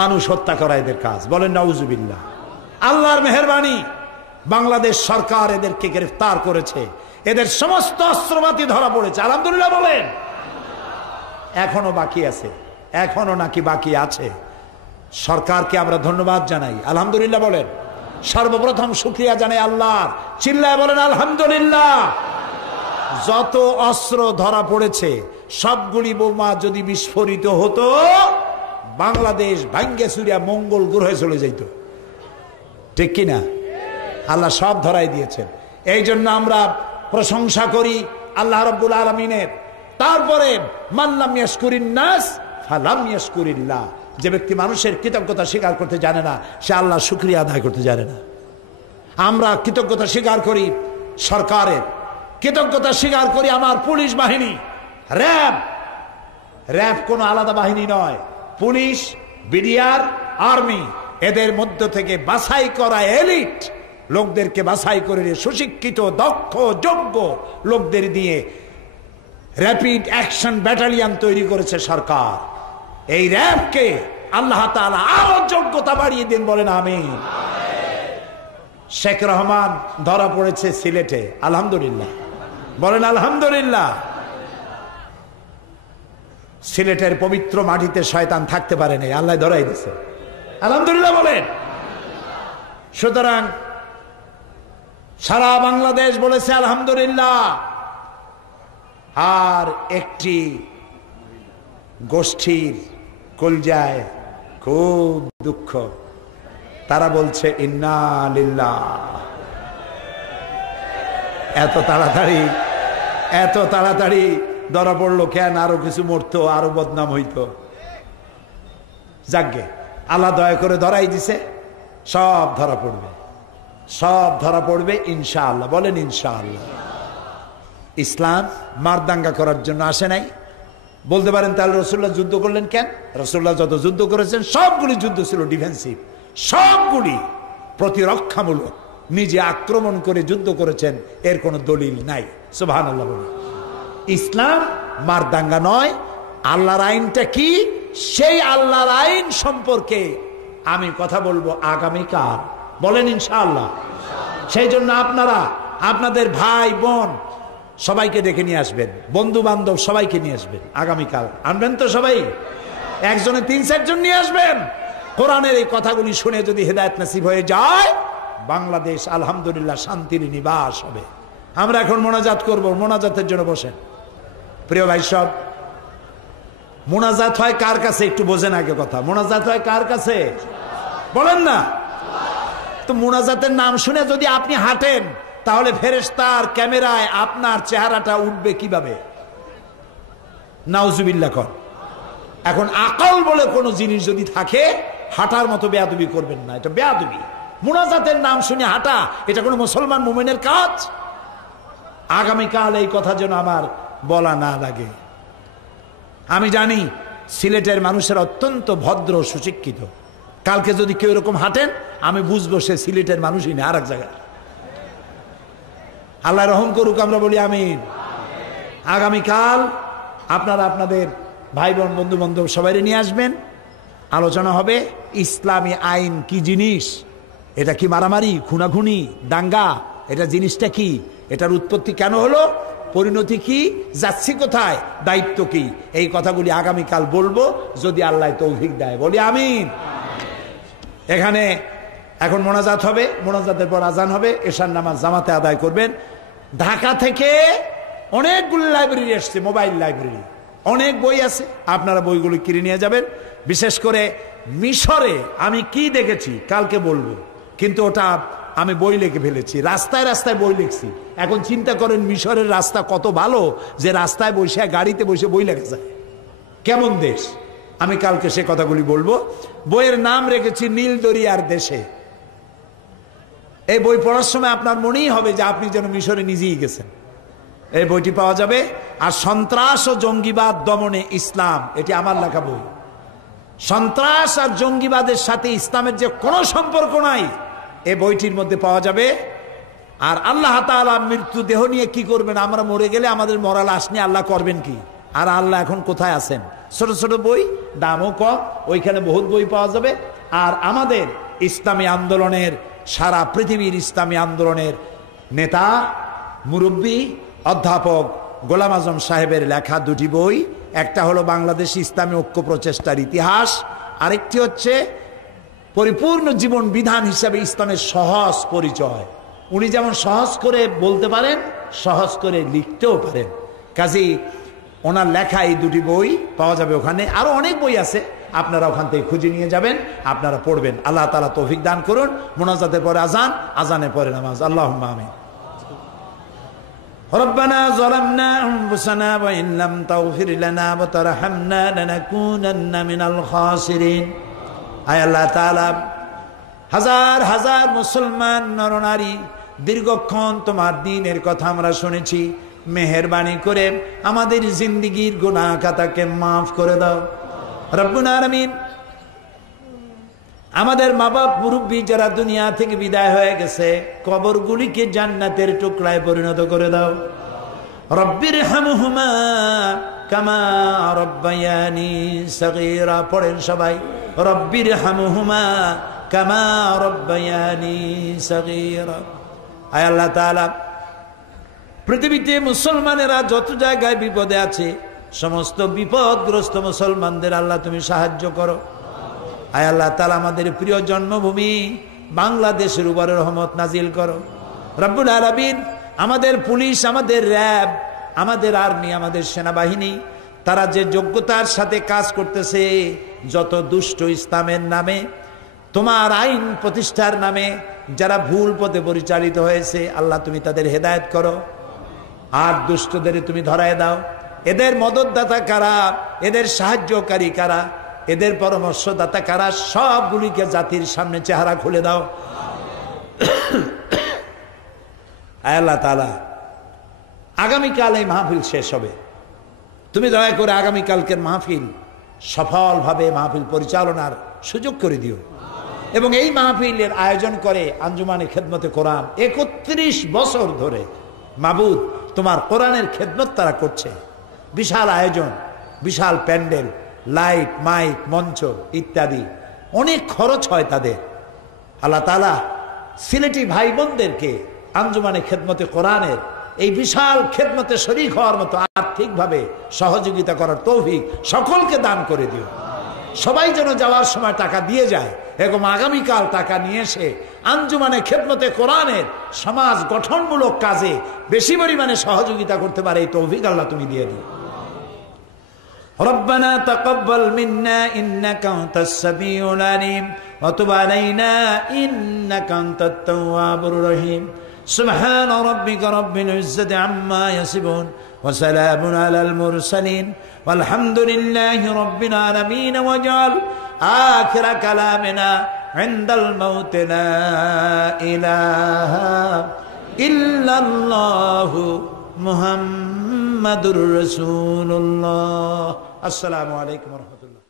মানুষ হত্যা করা এদের কাজ। বলেন নাউজুবিল্লাহ। আল্লাহর মেহেরবানি, বাংলাদেশ সরকার এদেরকে গ্রেফতার করেছে, এদের সমস্ত অস্ত্রপাতি ধরা পড়েছে। আলহামদুলিল্লাহ বলেন। এখনো বাকি আছে, এখনো নাকি বাকি আছে। সরকারকে আমরা ধন্যবাদ জানাই, আলহামদুলিল্লাহ বলেন। সর্বপ্রথম শুকরিয়া জানাই আল্লাহর, চিল্লায় বলেন আলহামদুলিল্লাহ। যত অস্ত্র ধরা পড়েছে সবগুলি বোমা যদি বিস্ফোরিত হতো, বাংলাদেশ ভাঙ্গে চুরিয়া মঙ্গল গ্রহে চলে যেত, ঠিক কিনা? আল্লাহ সব ধরাই দিয়েছেন। এই জন্য আমরা প্রশংসা করি আল্লাহ রাব্বুল আলামিনের। তারপরে মাল্লাম ইয়াশকুরিন নাস ফালাম ইয়াশকুরিল্লাহ, যে ব্যক্তি মানুষের কৃতজ্ঞতা স্বীকার করতে জানে না, সে আল্লাহর শুকরিয়া আদায় করতে জানে না। আমরা কৃতজ্ঞতা স্বীকার করি সরকারের, কৃতজ্ঞতা স্বীকার করি আমার পুলিশ বাহিনী, র্যাব কোনো আলাদা বাহিনী নয়, পুলিশ, বিডিআর, আর্মি, এদের মধ্য থেকে বাছাই করা এলিট লোকদেরকে বাছাই করে সুশিক্ষিত, দক্ষ, যোগ্য লোকদের দিয়ে র্যাপিড অ্যাকশন ব্যাটালিয়ন তৈরি করেছে সরকার। এই র্যাবকে আল্লাহ তাআলা আরো যোগ্যতা বাড়িয়ে দিন, বলেন আমিন। শেখ রহমান ধরা পড়েছে সিলেটে, আলহামদুলিল্লাহ বলেন আলহামদুলিল্লাহ। সিলেটের পবিত্র মাটিতে শয়তান থাকতে পারে নাই, আল্লাহ ধরাই দিয়েছে, আলহামদুলিল্লাহ বলেন। সুতরাং সারা বাংলাদেশ বলেছে আলহামদুলিল্লাহ। আর একটি গোষ্ঠীর কলজায় খুব দুঃখ, তারা বলছে ইন্না লিল্লাহ। এত তাড়াতাড়ি ধরা পড়লো কেন? আরো কিছু মরতো, আরো বদনাম হইতো। যাকগে, আল্লাহ দয়া করে ধরাই দিছে, সব ধরা পড়বে, সব ধরা পড়বে ইনশাআল্লাহ, বলেন ইনশাআল্লাহ। ইসলাম মারদাঙ্গা করার জন্য আসে নাই। বলতে পারেন তাহলে রাসূলুল্লাহ যুদ্ধ করলেন কেন? রাসূলুল্লাহ যত যুদ্ধ করেছেন সবগুলি যুদ্ধ ছিল ডিফেন্সিভ, সবগুলি প্রতিরক্ষামূলক, নিজে আক্রমণ করে যুদ্ধ করেছেন, এর কোনো দলিল নাই। সুবহানাল্লাহ বলেন। ইসলাম মারদাঙ্গা নয়। আল্লাহর আইনটা কি, সেই আল্লাহর আইন সম্পর্কে আমি কথা বলবো আগামীকাল, বলেন ইনশাআল্লাহ। সেই জন্য আপনারা আপনাদের ভাই বোন সবাইকে ডেকে নিয়ে আসবেন, বন্ধু বান্ধব সবাইকে নিয়ে আসবেন আগামীকাল। আনবেন তো সবাই? একজনে ৩-৪ জন নিয়ে আসবেন। কোরআনের এই কথাগুলি শুনে যদি হেদায়েত নসিব হয়ে যায়, বাংলাদেশ আলহামদুলিল্লাহ শান্তির নিবাস হবে। আমরা এখন মোনাজাত করব, মোনাজাতের জন্য বসেন। প্রিয় ভাই সব, মোনাজাত হয় কার কাছে একটু বোঝেন আগে কথা। মোনাজাত হয় কার কাছে বলেন না? তো মোনাজাতের নাম শুনে যদি আপনি হাঁটেন, তাহলে ফেরেশতার ক্যামেরায় আপনার চেহারাটা উঠবে কিভাবে? নাউজুবিল্লাহ কর। এখন আকল বলে কোন জিনিস যদি থাকে, হাঁটার মতো বেয়াদবি করবেন না, এটা বেয়াদবি। মোনাজাতের নাম শুনে হাঁটা এটা কোনো মুসলমান মুমিনের কাজ? আগামীকাল এই কথা যেন আমার বলা না লাগে। আমি জানি সিলেটের মানুষের অত্যন্ত ভদ্র সুশিক্ষিত। কালকে যদি কেউ এরকম হাঁটেন, আমি বুঝবো সে সিলেটের মানুষই না, আর এক জায়গায়। আল্লাহ রহম করুক, আমরা বলি আমিন। আগামীকাল আপনারা আপনাদের ভাই বোন বন্ধু বান্ধব সবাই নিয়ে আসবেন, আলোচনা হবে ইসলামী আইন কি জিনিস, এটা কি মারামারি, খুনাখুনি, দাঙ্গা, এটা জিনিসটা কি, এটার উৎপত্তি কেন হলো, পরিণতি কি, যাচ্ছি কোথায়, দায়িত্ব কি, এই কথাগুলি আগামীকাল বলবো যদি আল্লাহ তৌফিক দেয়, বলি আমিন। এখানে এখন মোনাজাত হবে, মোনাজাতের পর আজান হবে, এশার নামাজ জামাতে আদায় করবেন। ঢাকা থেকে অনেকগুলো লাইব্রেরি এসছে, মোবাইল লাইব্রেরি, অনেক বই আছে, আপনারা বইগুলো কিনে নিয়ে যাবেন। বিশেষ করে মিশরে আমি কি দেখেছি কালকে বলবো, কিন্তু ওটা আমি বই লিখে ফেলেছি, রাস্তায় রাস্তায় বই লিখছি। এখন চিন্তা করেন মিশরের রাস্তা কত ভালো যে রাস্তায় বসে, গাড়িতে বসে বই লেখা যায়, কেমন দেশ। আমি কালকে সে কথাগুলি বলবো। বইয়ের নাম রেখেছি নীল দরিয়ার দেশে। এই বই পড়ার সময় আপনার মনেই হবে যে আপনি যেন মিশরে নিজেই গেছেন। এই বইটি পাওয়া যাবে। আর সন্ত্রাস ও জঙ্গিবাদ দমনে ইসলাম, এটি আমার লেখা বই। সন্ত্রাস আর জঙ্গিবাদের সাথে ইসলামের যে কোনো সম্পর্ক নাই, এই বইটির মধ্যে পাওয়া যাবে। আর আল্লাহ তাআলা মৃত্যু দেহ নিয়ে কি করবেন, আমরা মরে গেলে আমাদের মরা লাশ নিয়ে আল্লাহ করবেন কি, আর আল্লাহ এখন কোথায় আছেন। ছোট ছোট বই, দামও কম, ওইখানে বহুত বই পাওয়া যাবে। আর আমাদের ইসলামী আন্দোলনের, সারা পৃথিবীর ইসলামী আন্দোলনের নেতা, মুরব্বী, অধ্যাপক গোলাম আজম সাহেবের লেখা দুটি বই। একটা হলো বাংলাদেশ ইসলামী ঐক্য প্রচেষ্টার ইতিহাস, আরেকটি হচ্ছে পরিপূর্ণ জীবন বিধান হিসাবে ইসলামের সহজ পরিচয়। উনি যেমন সহজ করে বলতে পারেন, সহজ করে লিখতেও পারেন। কাজেই ওনার লেখা এই দুটি বই পাওয়া যাবে ওখানে। আরো অনেক বই আছে, আপনারা ওখান থেকে খুঁজে নিয়ে যাবেন, আপনারা পড়বেন। আল্লাহ তাআলা তৌফিক দান করুন। মোনাজাতের পরে আজান, আজানের পরে নামাজ। আল্লাহুম্মা আমিন। ربنا ظلمنا أنفسنا وإن لم تغفر لنا وترحمنا لنكونن من الخاسرين। আয় আল্লাহ তাআলা, হাজার হাজার মুসলমান নরনারী দীর্ঘক্ষণ তোমার দ্বীনের কথা আমরা শুনেছি, মেহেরবানি করে আমাদের জিন্দেগীর গুনাহ খাতাকে মাফ করে দাও রব্বুল আলামিন। আমাদের মা বাপ মুরব্বী যারা দুনিয়া থেকে বিদায় হয়ে গেছে, কবরগুলিকে জান্নাতের টুকরায় পরিণত করে দাও। রব্বির হামহুমা কামা রব্বায়ানি সগীরা। পড়েন সবাই, রব্বির হামহুমা কামা রব্বায়ানি সগীরা। আয় আল্লাহ তাআলা, পৃথিবীতে মুসলমানেরা যত জায়গায় বিপদে আছে, সমস্ত বিপদগ্রস্ত মুসলমানদের আল্লাহ তুমি সাহায্য করো। আয় আল্লাহ তাআলা, আমাদের প্রিয় জন্মভূমি বাংলাদেশের উপরে রহমত নাজিল করো রব্বুল আলামিন। আমাদের পুলিশ, আমাদের র্যাব, আমাদের আর্মি, আমাদের সেনাবাহিনী, তারা যে যোগ্যতার সাথে কাজ করতেছে, যত দুষ্ট ইসলামের নামে, তোমার আইন প্রতিষ্ঠার নামে যারা ভুল পথে পরিচালিত হয়েছে, আল্লাহ তুমি তাদের হেদায়েত করো। আর দুষ্টদের তুমি ধরায় দাও। এদের মদতদাতা কারা, এদের সাহায্যকারী কারা, এদের পরামর্শদাতা কারা, সবগুলিকে জাতির সামনে চেহারা খুলে দাও। আল্লাহ তাআলা, আগামীকাল এই মাহফিল শেষ হবে, তুমি দয়া করে আগামীকালকের মাহফিল সফলভাবে মাহফিল পরিচালনার সুযোগ করে দিও। এবং এই মাহফিলের আয়োজন করে আঞ্জুমানে খেদমতে কোরআন 31 বছর ধরে মাবুদ তোমার কোরআনের খেদমত তারা করছে। বিশাল আয়োজন, বিশাল প্যান্ডেল, লাইট, মাইক, মঞ্চ ইত্যাদি, অনেক খরচ হয় তাদের। আল্লাহ তাআলা সিলেটি ভাই বোনদেরকে আঞ্জুমানে খেদমতে কোরআনের এই বিশাল খেদমতে শরীক হওয়ার মতো আর্থিকভাবে সহযোগিতা করার তৌফিক সকলকে দান করে দিও। সবাই যেন যাওয়ার সময় টাকা দিয়ে যায়, এবং আগামীকাল টাকা নিয়ে এসে আঞ্জুমানে খেদমতে কোরআনের সমাজ গঠনমূলক কাজে বেশি পরিমাণে সহযোগিতা করতে পারে এই তৌফিক আল্লাহ তুমি দিয়ে দিও। ربنا تقبل منا إنك أنت السميع العليم وتب علينا إنك أنت التواب الرحيم سبحان ربك رب العزة عما يصفون وسلام على المرسلين والحمد لله رب العالمين واجعل آخر كلامنا عند الموت لا إله إلا الله محمد رسول الله। السلام عليكم ورحمة الله।